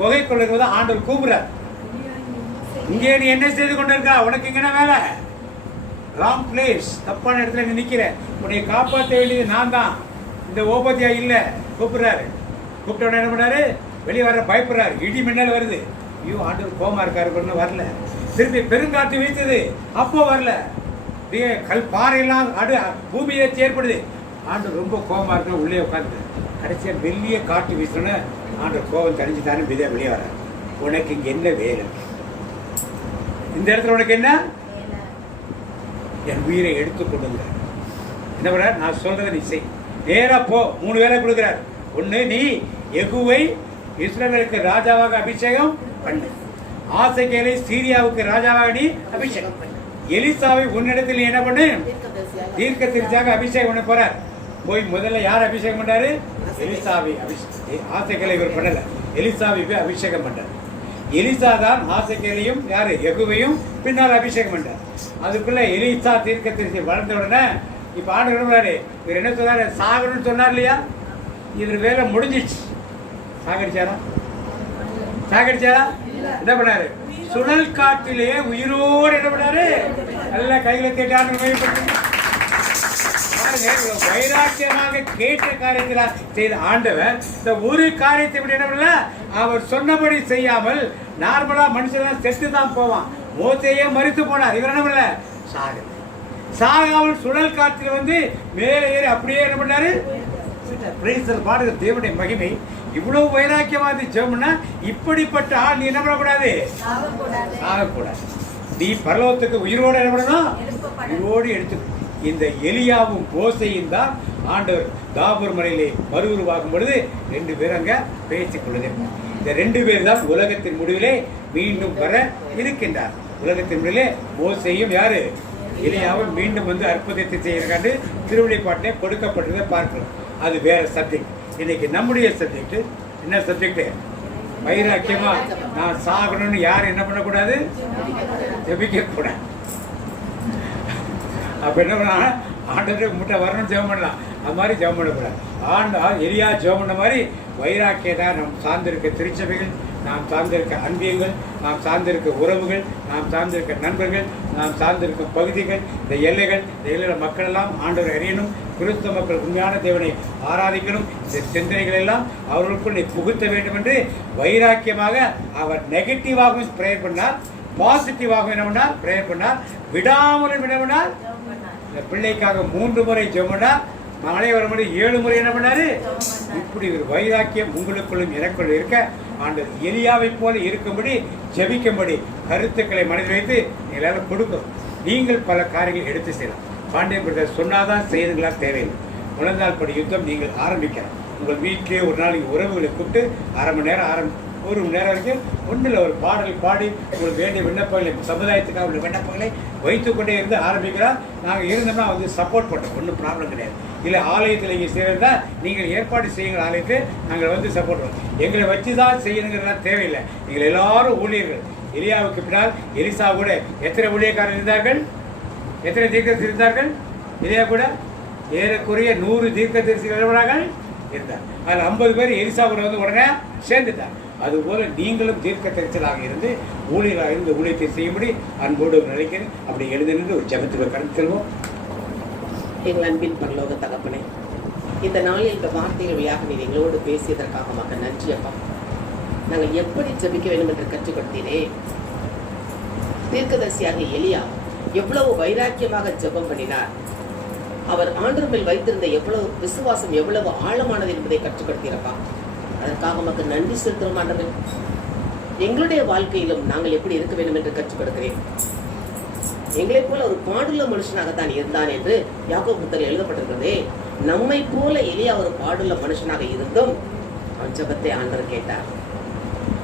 குகைக்குள்ள தான் ஆண்டவர் கூப்பிடுறார். இங்கே நீ என்ன செய்து கொண்டு இருக்கா? உனக்கு இங்க வேலை? ராங் பிளேஸ், தப்பான இடத்துல நீ நிக்கிற. உன்னை காப்பாற்ற வேண்டியது நான் தான், இந்த ஓபத்தியா இல்ல. கூப்பிடுறாரு. கூப்பிட்ட உடனே என்ன பண்ணாரு? வெளியே வர பயப்படுறாரு. இடி மின்னல் வருது. ஐயோ ஆண்டவர் கோமா இருக்காரு. வரல. திருப்பி பெருங்காற்று வீசுது. அப்போ வரல. கல் பாறையெல்லாம் பூமியை ஏற்படுது. ஆண்டவர் ரொம்ப கோபமா இருக்க உள்ளே உட்காந்து கடைசியா வெளியே காட்டு வீசணும்னு ஆண்டவர் கோபம் தணிஞ்சுதானே வெளியே வர. உனக்கு இங்க என்ன வேலை? இந்த இடத்துல உனக்கு என்ன? என் உயிரை எடுத்து கொண்டுங்க. என்ன பண்ண? நான் சொல்றதை நீ செய். நேரா போ. 3 வேலை கொடுக்கிறார். ஒண்ணு, நீ யெகூவை இஸ்ரவேலுக்கு ராஜாவாக அபிஷேகம் பண்ணு. ஆசகேலை சீரியாவுக்கு ராஜாவாக நீ அபிஷேகம் பண்ணு. எலிசாவை உன்னிடத்தில் என்ன பண்ணு? தீர்க்கதரிசியாக அபிஷேகம் பண்ண போறார். போய் முதல்ல யார் அபிஷேகம் பண்றாரு? எலிசாவை. ஆசகேலை இவர் பண்ணல, எலிசாவை அபிஷேகம் பண்றார். எலிசா தான் ஆசகேலையும் யாரு யெகூவையும் பின்னால் அபிஷேகம் பண்றார். அதுக்குள்ள எலிசா தீர்க்கதரிசி வளர்ந்த உடனே இப்ப ஆண்டு இவர் என்ன சொன்னாரு? சாகணும்னு சொன்னார் இல்லையா? இவர் வேலை முடிஞ்சிச்சு. சாகடிச்சாரா? என்ன பண்ணாரு? சுழல் காட்டிலேயே உயிரோடு என்ன பண்ணாரு? நல்ல கையில கேட்டாங்க. வைராக்கியமாக கேட்ட காரியத்தில் செய்த ஆண்டவர் இந்த ஒரு காரியத்தை விட என்ன பண்ணல? அவர் சொன்னபடி செய்யாமல் நார்மலா மனுஷன் செத்து தான் போவான். மோசையே மறித்து போனார். இவர் என்ன பண்ணல? சாகாமல் சுழல் காற்றில் வந்து மேலே ஏறி அப்படியே என்ன பண்ணாரு? பாடுகிற தேவனுடைய மகிமை. இவ்வளவு வைராக்கியமாக ஜெபம்னா இப்படிப்பட்ட ஆள் நீ என்ன பண்ணக்கூடாது? சாகக்கூடாது. நீ பரலோகத்துக்கு உயிரோடு என்ன பண்ணணும்? உயிரோடு எடுத்து. இந்த எலியாவும் மோசேயும் தான் ஆண்டவர் தாபூர் மலையிலே மறு உருவாகும் பொழுது 2 பேர் அங்க பேசிக் கொள்ளுது. இந்த 2 பேர் தான் உலகத்தின் முடிவிலே மீண்டும் வர இருக்கின்றார். உலகத்தின் முடிவிலே மோசேயும் யாரு? எலியாவும் மீண்டும் வந்து அற்புதத்தை செய்யறக்காண்டு திருவிழிப்பாட்டை கொடுக்கப்பட்டதை பார்க்கிறோம். அது வேற சப்ஜெக்ட். இன்னைக்கு நம்முடைய சப்ஜெக்ட் என்ன? சப்ஜெக்ட் வைராக்கியமா நான் சாகணும்னு யாரும் என்ன பண்ணக்கூடாது, ஜெபிக்க கூடாது. அப்ப என்ன பண்ணா, ஆண்டவருக்கு முட்டை வரணும் ஜெபம் பண்ணலாம், அது மாதிரி ஜெபம் பண்ணக்கூடாது. எலியா ஜெபம் பண்ண மாதிரி வைராக்கியதா நாம் சார்ந்திருக்க திருச்சபைகள், நாம் சார்ந்திருக்க அன்பியங்கள், நாம் சார்ந்திருக்க உறவுகள், நாம் சார்ந்திருக்க நண்பர்கள், நாம் சார்ந்திருக்க பகுதிகள், இந்த எல்லைகள் மக்கள் எல்லாம் ஆண்டவர் அறியணும், கிறிஸ்தவ மக்கள் உண்மையான தேவனை ஆராதிக்கணும். இந்த சிந்தனைகள் எல்லாம் அவர்களுக்குள் புகுத்த வேண்டும் என்று வைராக்கியமாக அவர் நெகட்டிவாகவும் ப்ரேயர் பண்ணார், பாசிட்டிவாகவும் என்ன பண்ணார், ப்ரேயர் பண்ணார். விடாமலும் என்ன பண்ணார், இந்த பிள்ளைக்காக 3 முறை ஜெபம் பண்ணார். மழை வரும்போது 7 முறை என்ன பண்ணாரு. இப்படி ஒரு வைராக்கியம் உங்களுக்குள்ளும் எனக்குள் இருக்க ஆண்டவர் எலியாவை போல இருக்கும்படி ஜெபிக்கும்படி கருத்துக்களை மனதில் வைத்து எல்லாரும் கொடுக்கும். நீங்கள் பல காரியங்கள் எடுத்து செய்யலாம். பாண்டியன் பிரதர் சொன்னாதான் செய்யுங்களா தேவையில்லை. முழந்தால் படி யுத்தம் நீங்கள் ஆரம்பிக்கலாம். உங்கள் வீட்டிலே ஒரு நாளைக்கு உறவுகளை கூப்பிட்டு 1/2 மணி நேரம் 1 மணி நேரம் வரைக்கும் ஒன்றில் ஒரு பாடல் பாடி உங்களுக்கு வேண்டிய விண்ணப்பங்களை, சமுதாயத்துக்காக உள்ள விண்ணப்பங்களை வைத்துக்கொண்டே இருந்து ஆரம்பிக்கிறார். நாங்கள் இருந்தோம்னா வந்து சப்போர்ட் பண்ணுறோம், ஒன்றும் ப்ராப்ளம் கிடையாது. இல்லை ஆலயத்தில் நீங்கள் செய்கிறதா நீங்கள் ஏற்பாடு செய்யுங்கள், ஆலயத்தை நாங்கள் வந்து சப்போர்ட் பண்ணுவோம். எங்களை வச்சு தான் செய்யணுங்கிறதா தேவையில்லை. நீங்கள் எல்லாரும் ஊழியர்கள். எலியாவுக்கு பின்னால் எலிசா கூட எத்தனை ஊழியக்காரர் இருந்தார்கள், எத்தனை தீர்க்கதரிசி இருந்தார்கள். எலியா கூட ஏறக்குறைய 100 தீர்க்கதரிசிகள் இருந்தார்கள். அதில் 50 பேர் எலிசா கூட வந்து உடனே சேர்ந்துட்டார். அதுபோல நீங்களும் தீர்க்கதரிசிகளாக இருந்து ஊழியராக இருந்து ஊழியத்தை செய்யும்படி அன்போடு நினைக்கிறேன். அப்படி எழுதினது ஒரு ஜெபத்துக்கு கடந்து செல்வோம். எங்கள் அன்பின் பரலோக தகப்பனே, இந்த நாளில் இந்த வார்த்தைகள் வழியாக நீர் எங்களோடு பேசியதற்காக மக்கள் நன்றி அப்பா. நாங்கள் எப்படி ஜெபிக்க வேண்டும் என்று கற்றுக் கொடுத்தீரே. தீர்க்கதரிசியாக எலியா எவ்வளவு வைராக்கியமாக ஜெபம் பண்ணினார். அவர் ஆண்டவர் மேல் வைத்திருந்த எவ்வளவு விசுவாசம் எவ்வளவு ஆழமானது என்பதை கற்றுக் கொடுத்தீரப்பா. அதற்காக மக்கள் நன்றி செலுத்தும் ஆண்டவர். எங்களுடைய வாழ்க்கையிலும் நாங்கள் எப்படி இருக்க வேண்டும் என்று கற்றுக் கொடுக்கிறேன். எங்களைப் போல ஒரு பாடுள்ள மனுஷனாகத்தான் இருந்தான் என்று யாக்கோபு புத்தகத்தில் எழுதப்பட்டிருக்கிறதே. நம்மை போல எலியா ஒரு பாடுள்ள மனுஷனாக இருந்தும் அவன் ஜெபத்தை ஆண்டவர் கேட்டார்.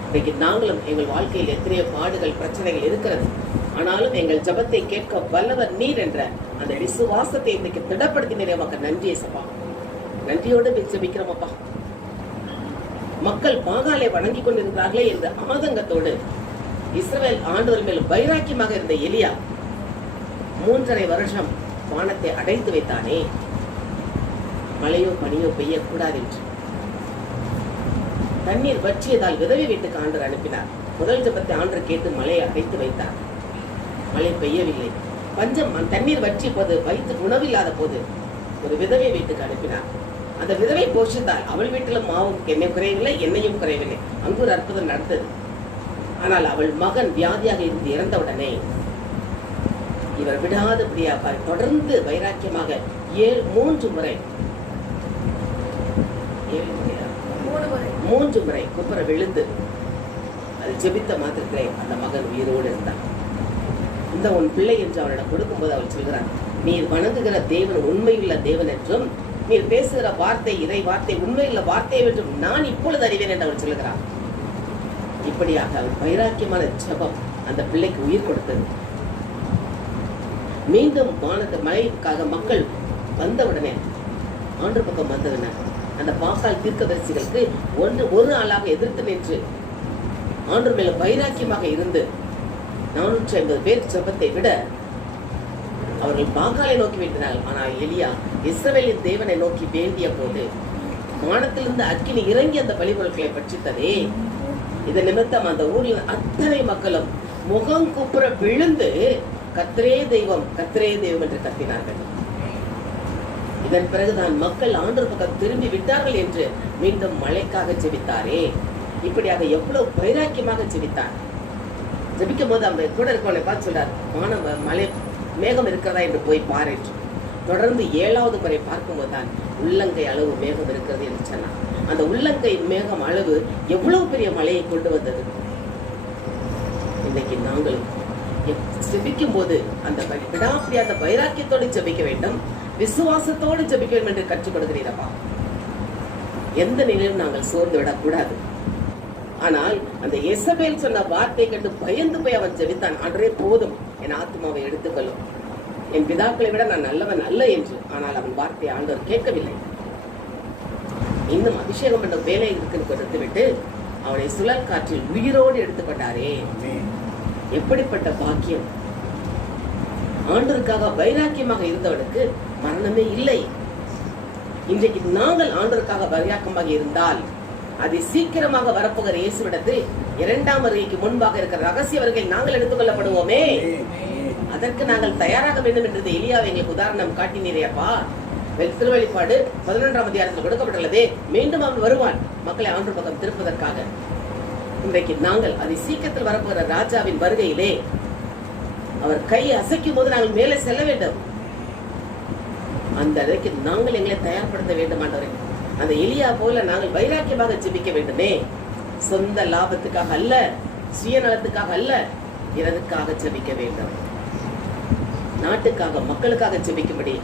இன்றைக்கு நாங்களும் எங்கள் வாழ்க்கையில் எத்தனையோ பாடுகள் பிரச்சனைகள் இருக்கிறது. ஆனாலும் எங்கள் ஜெபத்தை கேட்க வல்லவர் நீர் என்ற அந்த விசுவாசத்தை இன்றைக்கு திடப்படுத்தினரே மக்கள் நன்றியை சப்பா. நன்றியோடு ஜெபிக்கிறோம் அப்பா. மக்கள் பாகாலை வணங்கி கொண்டிருக்கிறார்களே என்ற ஆதங்கத்தோடு இஸ்ரவேல் ஆண்டவர் மேல் வைராக்கியமாக இருந்த எலியா 3.5 வருஷம் வானத்தை அடைத்து வைத்தானே. மழையோ பனியோ பெய்யக்கூடாது என்று தண்ணீர் வற்றியதால் விதவை வீட்டுக்கு ஆண்டவர் அனுப்பினார். முதல் ஜெபத்தை ஆண்டவர் கேட்டு மழையை அடைத்து வைத்தார். மழை பெய்யவில்லை. பஞ்சம், தண்ணீர் வற்றிய போது, வயிற்று உணவில்லாத போது ஒரு விதவை வீட்டுக்கு அனுப்பினார். அந்த விதவை போஷித்தால் அவள் வீட்டிலும் மாவும் எண்ணெய் குறையவில்லை, எண்ணெயும் குறையவில்லை. அங்கு ஒரு அற்புதம் நடந்தது. ஆனால் அவள் மகன் வியாதியாக இருந்து இறந்தவுடனே இவர் விடாதபடியாக தொடர்ந்து வைராக்கியமாக 3 முறை குப்புற விழுந்து அது ஜெபித்த மாத்திரத்திலே அந்த மகன் உயிரோடு இருந்தான். இந்த உன் பிள்ளை என்று அவனிடம் கொடுக்கும்போது அவள் சொல்கிறார், நீர் வணங்குகிற தேவன் உண்மையுள்ள தேவன் என்றும் நீர் பேசுகிற வார்த்தை இறை வார்த்தை உண்மையுள்ள வார்த்தை என்றும் நான் இப்பொழுது அறிவேன் என்று அவள் சொல்கிறார். இப்படியாக அவள் வைராக்கியமான ஜெபம் அந்த பிள்ளைக்கு உயிர் கொடுத்தது. மீண்டும் வானத்து மழைக்காக மக்கள் வந்தவுடனே ஆண்டு பக்கம் வந்ததுன அந்த பாகால் தீர்க்கதரிசிகளுக்கு ஒரு ஆளாக எதிர்த்து நின்று ஆண்டு மேல வைராக்கியமாக இருந்து 450 பேர் ஜெபத்தை விட அவர்கள் பாகாலை நோக்கி வேண்டினார்கள். ஆனால் எலியா இஸ்ரவேலின் தேவனை நோக்கி வேண்டிய போது வானத்திலிருந்து அக்கினி இறங்கி அந்த பலிபொருட்களை பட்சித்ததே. இது நிமித்தம் அந்த ஊரில் அத்தனை மக்களும் முகம் குப்புற விழுந்து கர்த்தரே தெய்வம் என்று கத்தினார்கள். இதன் பிறகுதான் மக்கள் ஆண்டவர் பக்கம் திரும்பி விட்டார்கள் என்று மீண்டும் மழைக்காக ஜெபித்தாரே. இப்படியாக எவ்வளவு வைராக்கியமாக ஜெபித்தார். ஜெபிக்கும் போது அவங்க கூட இருக்கவனை பார்த்து சொல்றார், மழை மேகம் இருக்கிறதா என்று போய் பாரு என்று. தொடர்ந்து 7வது முறை பார்க்கும்போது தான் உள்ளங்கை அளவு மேகம் இருக்கிறது என்று சொன்னார். அந்த உள்ளங்கை மேகம் அளவு எவ்வளவு பெரிய மழையை கொண்டு வந்தது. இன்னைக்கு நாங்களும் ஜெபிக்கும் போது அந்த விடாப்பிடியா அந்த வைராக்கியத்தோடு ஜெபிக்க வேண்டும், விசுவாசத்தோடு ஜெபிக்க வேண்டும் என்று கற்றுக் கொடுக்கிறீரப்பா. எந்த நிலையிலும் நாங்கள் சோர்ந்து விடக்கூடாது. ஆனால் அந்த எசபேல் சொன்ன வார்த்தை கண்டு பயந்து போய் அவன் ஜெபித்தான். ஆண்டவரே போதும், என் ஆத்மாவை எடுத்துக்கொள்ளும், என் பிதாக்களை விட நான் நல்லவன் அல்ல என்று. ஆனால் அவன் வார்த்தையை ஆண்டவர் கேட்கவில்லை. இன்னும் அபிஷேகம் என்ற வேலை இருக்குன்னு கொடுத்து விட்டு அவனை சுழல் காற்றில் உயிரோடு எடுத்துக்கொண்டாரே. எப்படிப்பட்ட பாக்கியம்! ஆண்டவருக்காக வைராக்கியமாக இருந்தவனுக்கு மரணமே இல்லை. இன்றைக்கு நாங்கள் ஆண்டவருக்காக வைராக்கியமாக இருந்தால் அதை சீக்கிரமாக வரப்போகிற இயேசுவிடத்தில் 2ஆம் வருகைக்கு முன்பாக இருக்கிற ரகசிய வருகை நாங்கள் எடுத்துக் கொள்ளப்படுவோமே. அதற்கு நாங்கள் தயாராக வேண்டும் என்றது எலியாவை எங்களுக்கு உதாரணம் காட்டினீரேப்பா. திருவெளிப்பாடு 11ஆம் அதிகாரத்தில் கொடுக்கப்பட்டுள்ளதே, மீண்டும் அவன் வருவான் மக்களை ஆண்டு பக்கம் திருப்பதற்காக. இன்றைக்கு நாங்கள் அதை சீக்கிரத்தில் வரப்போகிற ராஜாவின் வருகையிலே அவர் கை அசைக்கும் போது நாங்கள் மேலே செல்ல வேண்டும். அந்த அதற்கு நாங்கள் எங்களை தயார்படுத்த வேண்டும் ஆண்டவரே. அந்த எலியா போல நாங்கள் வைராக்கியமாக ஜெபிக்க வேண்டுமே. சொந்த லாபத்துக்காக அல்ல, சுயநலத்துக்காக அல்ல, பிறருக்காக ஜெபிக்க வேண்டும். நாட்டுக்காக மக்களுக்காக ஜெபிக்கும்படி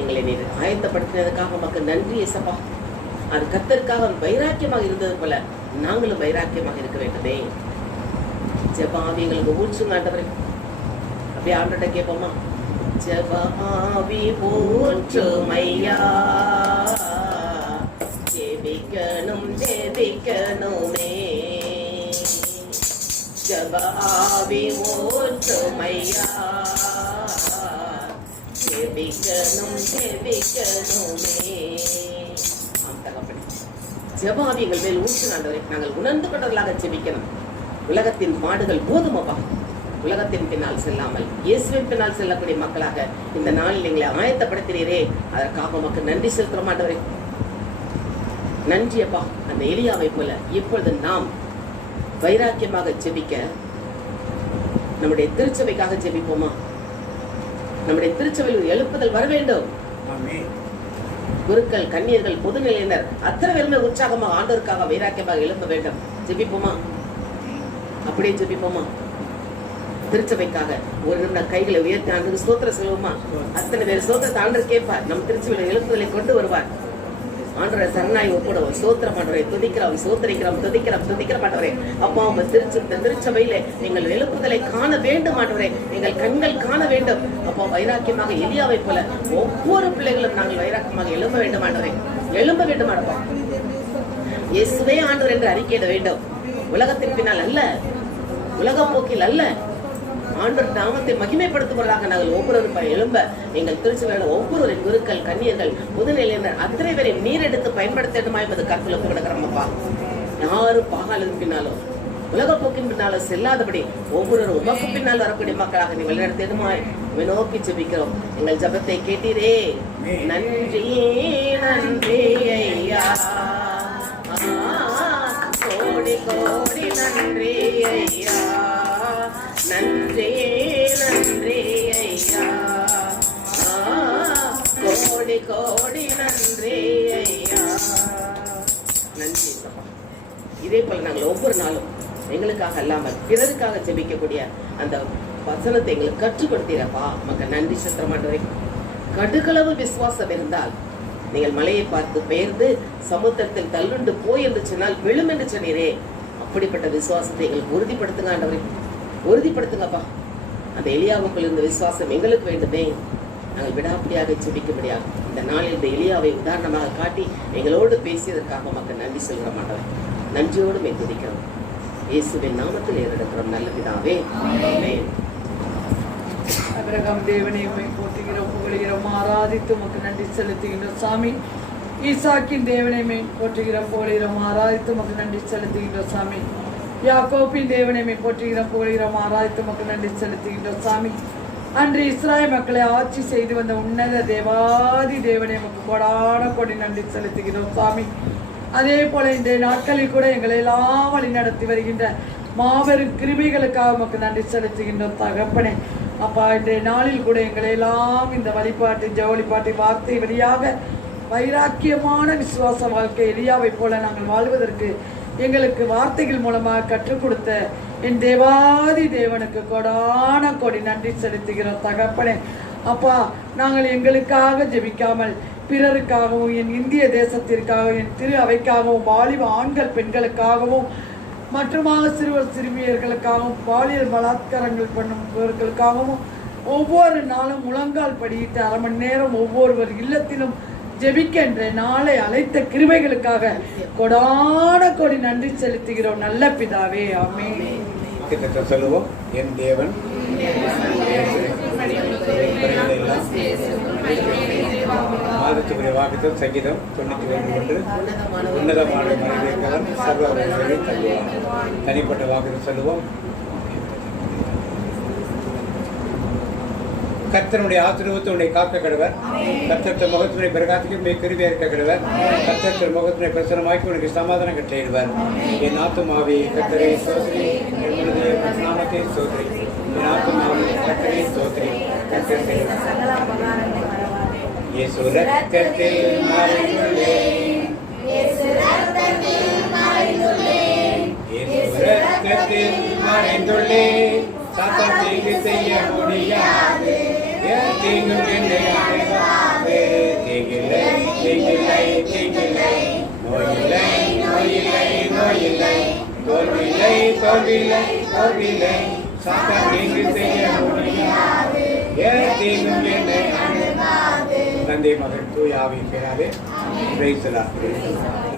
எங்களை நீர் ஆயத்தப்படுத்தினதுக்காக மக்கள் நன்றி ஏசப்பா. அது கர்த்தருக்காக வைராக்கியமாக இருந்தது போல நாங்களும் வைராக்கியமாக இருக்க வேண்டுமே. ஜெபாவி எங்களுக்கு ஊற்றுங்க ஆண்டவரே. அப்படியே ஆண்டோட கேட்போமா? ஜெபாவி ஊற்றுமையா, ஜெபிக்கணும் ஜெபிக்கணுமே. ஜெபாவி ஊற்றுமையா, ஜெபிக்கணும் ஜெபிக்கணுமே. ஜெபாவி எங்கள் மேல் ஊற்று ஆண்டவரே. நாங்கள் உணர்ந்து கொண்டவர்களாக ஜெபிக்கணும். உலகத்தின் பாடுகள் போதுமப்பா. உலகத்தின் பின்னால் செல்லாமல் இயேசுவின் பின்னால் செல்லக்கூடிய மக்களாக இந்த நாளில் எங்களை ஆயத்தப்படுத்தினீரே, அதற்காக மக்கள் நன்றி செலுத்துறோம் ஆண்டவரே. நன்றி அப்பா. அந்த எலியாவை போல இப்பொழுது நாம் வைராக்கியமாக ஜெபிக்க நம்முடைய திருச்சபைக்காக ஜெபிப்போமா? நம்முடைய திருச்சபையில் எழுப்புதல் வர வேண்டும். குருக்கள், கன்னியர்கள், பொதுநிலையினர் அத்தனை பேருமே உற்சாகமாக ஆண்டவருக்காக வைராக்கியமாக எழுப்ப வேண்டும். ஜெபிப்போமா? அப்படியே ஜெபிப்போமா? திருச்சபைக்காக ஒரு நிமிடம் கைகளை உயர்த்தி ஆண்டு ஸ்தோத்திரம் சொல்லுவோமா? அத்தனை பேர் ஸ்தோத்திரத்தை ஆண்டவர் கேட்பார். நம் திருச்சபையில் எழுப்புதலை கொண்டு வருவார். ஆண்டவரை சரணாய் ஒப்புடுவோம். சோத்திரம் ஆண்டவரை துதிக்கிறோம், சோத்திரிக்கிறோம், துதிக்கிற மாட்டவரே. அப்பா உங்க திருச்சபையில நீங்கள் எழுப்புதலை காண வேண்டும் ஆண்டவரே. எங்கள் கண்கள் காண வேண்டும் அப்பா. வைராக்கியமாக எலியாவை போல ஒவ்வொரு பிள்ளைகளும் நாங்கள் வைராக்கியமாக எழும்ப வேண்டும் ஆண்டவரே. எழும்ப வேண்டும் ஆண்டப்பா. இயேசுவே ஆண்டவர் என்று அறிக்கையிட வேண்டும். உலகத்தின் பின்னால் அல்ல, உலக போக்கில் அல்ல, ஆண்டவர் நாமத்தை மகிமைப்படுத்துவதாக நாங்கள் ஒவ்வொருவரும் எழும்ப எங்கள் திருச்சபையில ஒவ்வொருவரின் குருக்கள், கன்னியர்கள், புதுநிலையினர் அத்தனை பேரை நீரெடுத்து பயன்படுத்தணுமா என்பது கருத்தில் ஒப்பு கிடக்கிறோம்ப்பா. யாரும் பாகாலின் பின்னாலும் உலக போக்கின் பின்னாலும் செல்லாதபடி ஒவ்வொருவரும் உமக்கு பின்னால் வரக்கூடிய மக்களாக நீ வழிநடத்திடுமாய் நோக்கி ஜெபிக்கிறோம். எங்கள் ஜபத்தை கேட்டீரே. நன்றி நன்றி ஐயா, கோடி கோடி நன்றி ஐயா, நன்றி நன்றி ஐயா, கோடி கோடி நன்றி ஐயா. நன்றி. இதே போல நாங்கள் ஒவ்வொரு நாளும் எங்களுக்காக அல்லாமல் பிறருக்காக ஜெபிக்கக்கூடிய அந்த வசனத்தை எங்களுக்கு கற்றுக் கொடுத்தீரப்பா. மக்கள் நன்றி செலுத்தமாட்டவரை. கடுகளவு விசுவாசம் இருந்தால் நீங்கள் மலையை பார்த்து பெயர்ந்து சமுத்திரத்தில் தள்ளுண்டு போய் என்று சொன்னால் விழும் என்று சொன்னீரே. அப்படிப்பட்ட விசுவாசத்தை எங்களுக்கு உறுதிப்படுத்துங்க ஆண்டவரே, உறுதிப்படுத்துங்கப்பா. அந்த எலியாவுக்குள் இருந்த விசுவாசம் எங்களுக்கு வேண்டுமே. நாங்கள் விடாப்பிடியாக ஜெபிக்க முடியாது. இந்த நாளில் இந்த எலியாவை உதாரணமாக காட்டி எங்களோடு பேசியதற்காக மக்கள் நன்றி சொல்கிற மாட்டவர். நன்றியோடு மே துதிக்கிறோம். இயேசுவின் நாமத்தில் ஏறெடுக்கிறோம் நல்ல பிதாவே. ஆமென். அபிரகாம் தேவனை போற்றுகிறோம், புகழுகிறோம், ஆராதித்து உமக்கு நன்றி செலுத்துகின்றோம் சாமி. ஈசாக்கின் தேவனை போற்றுகிறோம், புகழுகிறோம், ஆராதித்து உமக்கு நன்றி செலுத்துகின்றோம் சாமி. யாக்கோபின் தேவனை போற்றுகிறோம், புகழுகிறோம், ஆராதித்து உமக்கு நன்றி செலுத்துகின்றோம் சாமி. அன்று இஸ்ராயல் மக்களை ஆட்சி செய்து வந்த உன்னத தேவாதி தேவனை உமக்கு கொடான கொடி நன்றி செலுத்துகிறோம் சாமி. அதே போல இந்த நாட்களில் கூட எங்களை எல்லாம் வழி நடத்தி வருகின்ற மாபெரும் கிருபைகளுக்காக உமக்கு நன்றி செலுத்துகின்றோம் தகப்பனே. அப்பா, இன்றைய நாளில் கூட எங்களை எல்லாம் இந்த வழிபாட்டு ஜெபவழிபாட்டு வார்த்தை வழியாக வைராக்கியமான விசுவாச வாழ்க்கை எலியாவை போல நாங்கள் வாழ்வதற்கு எங்களுக்கு வார்த்தைகள் மூலமாக கற்றுக் கொடுத்த என் தேவாதி தேவனுக்கு கொடான கொடி நன்றி செலுத்துகிறோம் தகப்பனே. அப்பா, நாங்கள் எங்களுக்காக ஜெபிக்காமல் பிறருக்காகவும், என் இந்திய தேசத்திற்காகவும், என் திரு அவைக்காகவும், வாலிப ஆண்கள் பெண்களுக்காகவும், மற்றுமாக சிறுவர் சிறுமியர்களுக்காகவும், பாலியல் பலாத்காரங்கள் பண்ணுபவர்களுக்காகவும் ஒவ்வொரு நாளும் முழங்கால் படியிட்டு 1/2 மணி நேரம் ஒவ்வொருவர் இல்லத்திலும் ஜெபிக்கின்ற நாளை அழைத்த கிருபைகளுக்காக கொடான கோடி நன்றி செலுத்துகிறோம் நல்ல பிதாவே ஆமென். வாக்குத்தத்தம் சொல்லுவோம். என் தேவன் மாதத்துக்குரிய வாக்குத்தம் சங்கீதம் 91 உன்னதமான மனிதர்கள் சர்வ வல்லமையை தருவார். தனிப்பட்ட வாக்குத்தம் சொல்லுவோம். கர்த்தனுடைய ஆசீர்வாதத்தை உன்னை காக்க கடவர். கர்த்தர் முகத்தினுடைய பிரகாசத்துக்கு கிருபையாக இருக்க கடவர். கர்த்தர் முகத்தினுடைய பிரசனமாக்கி உனக்கு சமாதானம் கட்டளையிடுவார். என் ஆத்துமாவே கர்த்தரை ஸ்தோத்திரி, என்னுடைய நாமத்தை ஸ்தோத்திரி. என் ஆத்துமாவே கர்த்தரை ஸ்தோத்திரி. கர்த்தர் இயேசு ரத்தத்தில் மறைந்துள்ளேன், இயேசு ரத்தத்தில் மறைந்துள்ளேன். சாத்தான் தீங்கு செய்ய முடியாது. தீங்கும் என்னை அடைவாது. தீங்கில்லை, தீங்கில்லை, தீங்கில்லை. நோயில்லை, நோயில்லை, நோயில்லை. தோல்வில்லை, தோல்வில்லை, தோல்வில்லை. சாத்தான் தீங்கு செய்ய முடியாது. தீங்கும் என்னை அடைவாது. தந்தை மகன் தூய ஆவியின் பேராலே பிரைஸ் தி லார்ட்.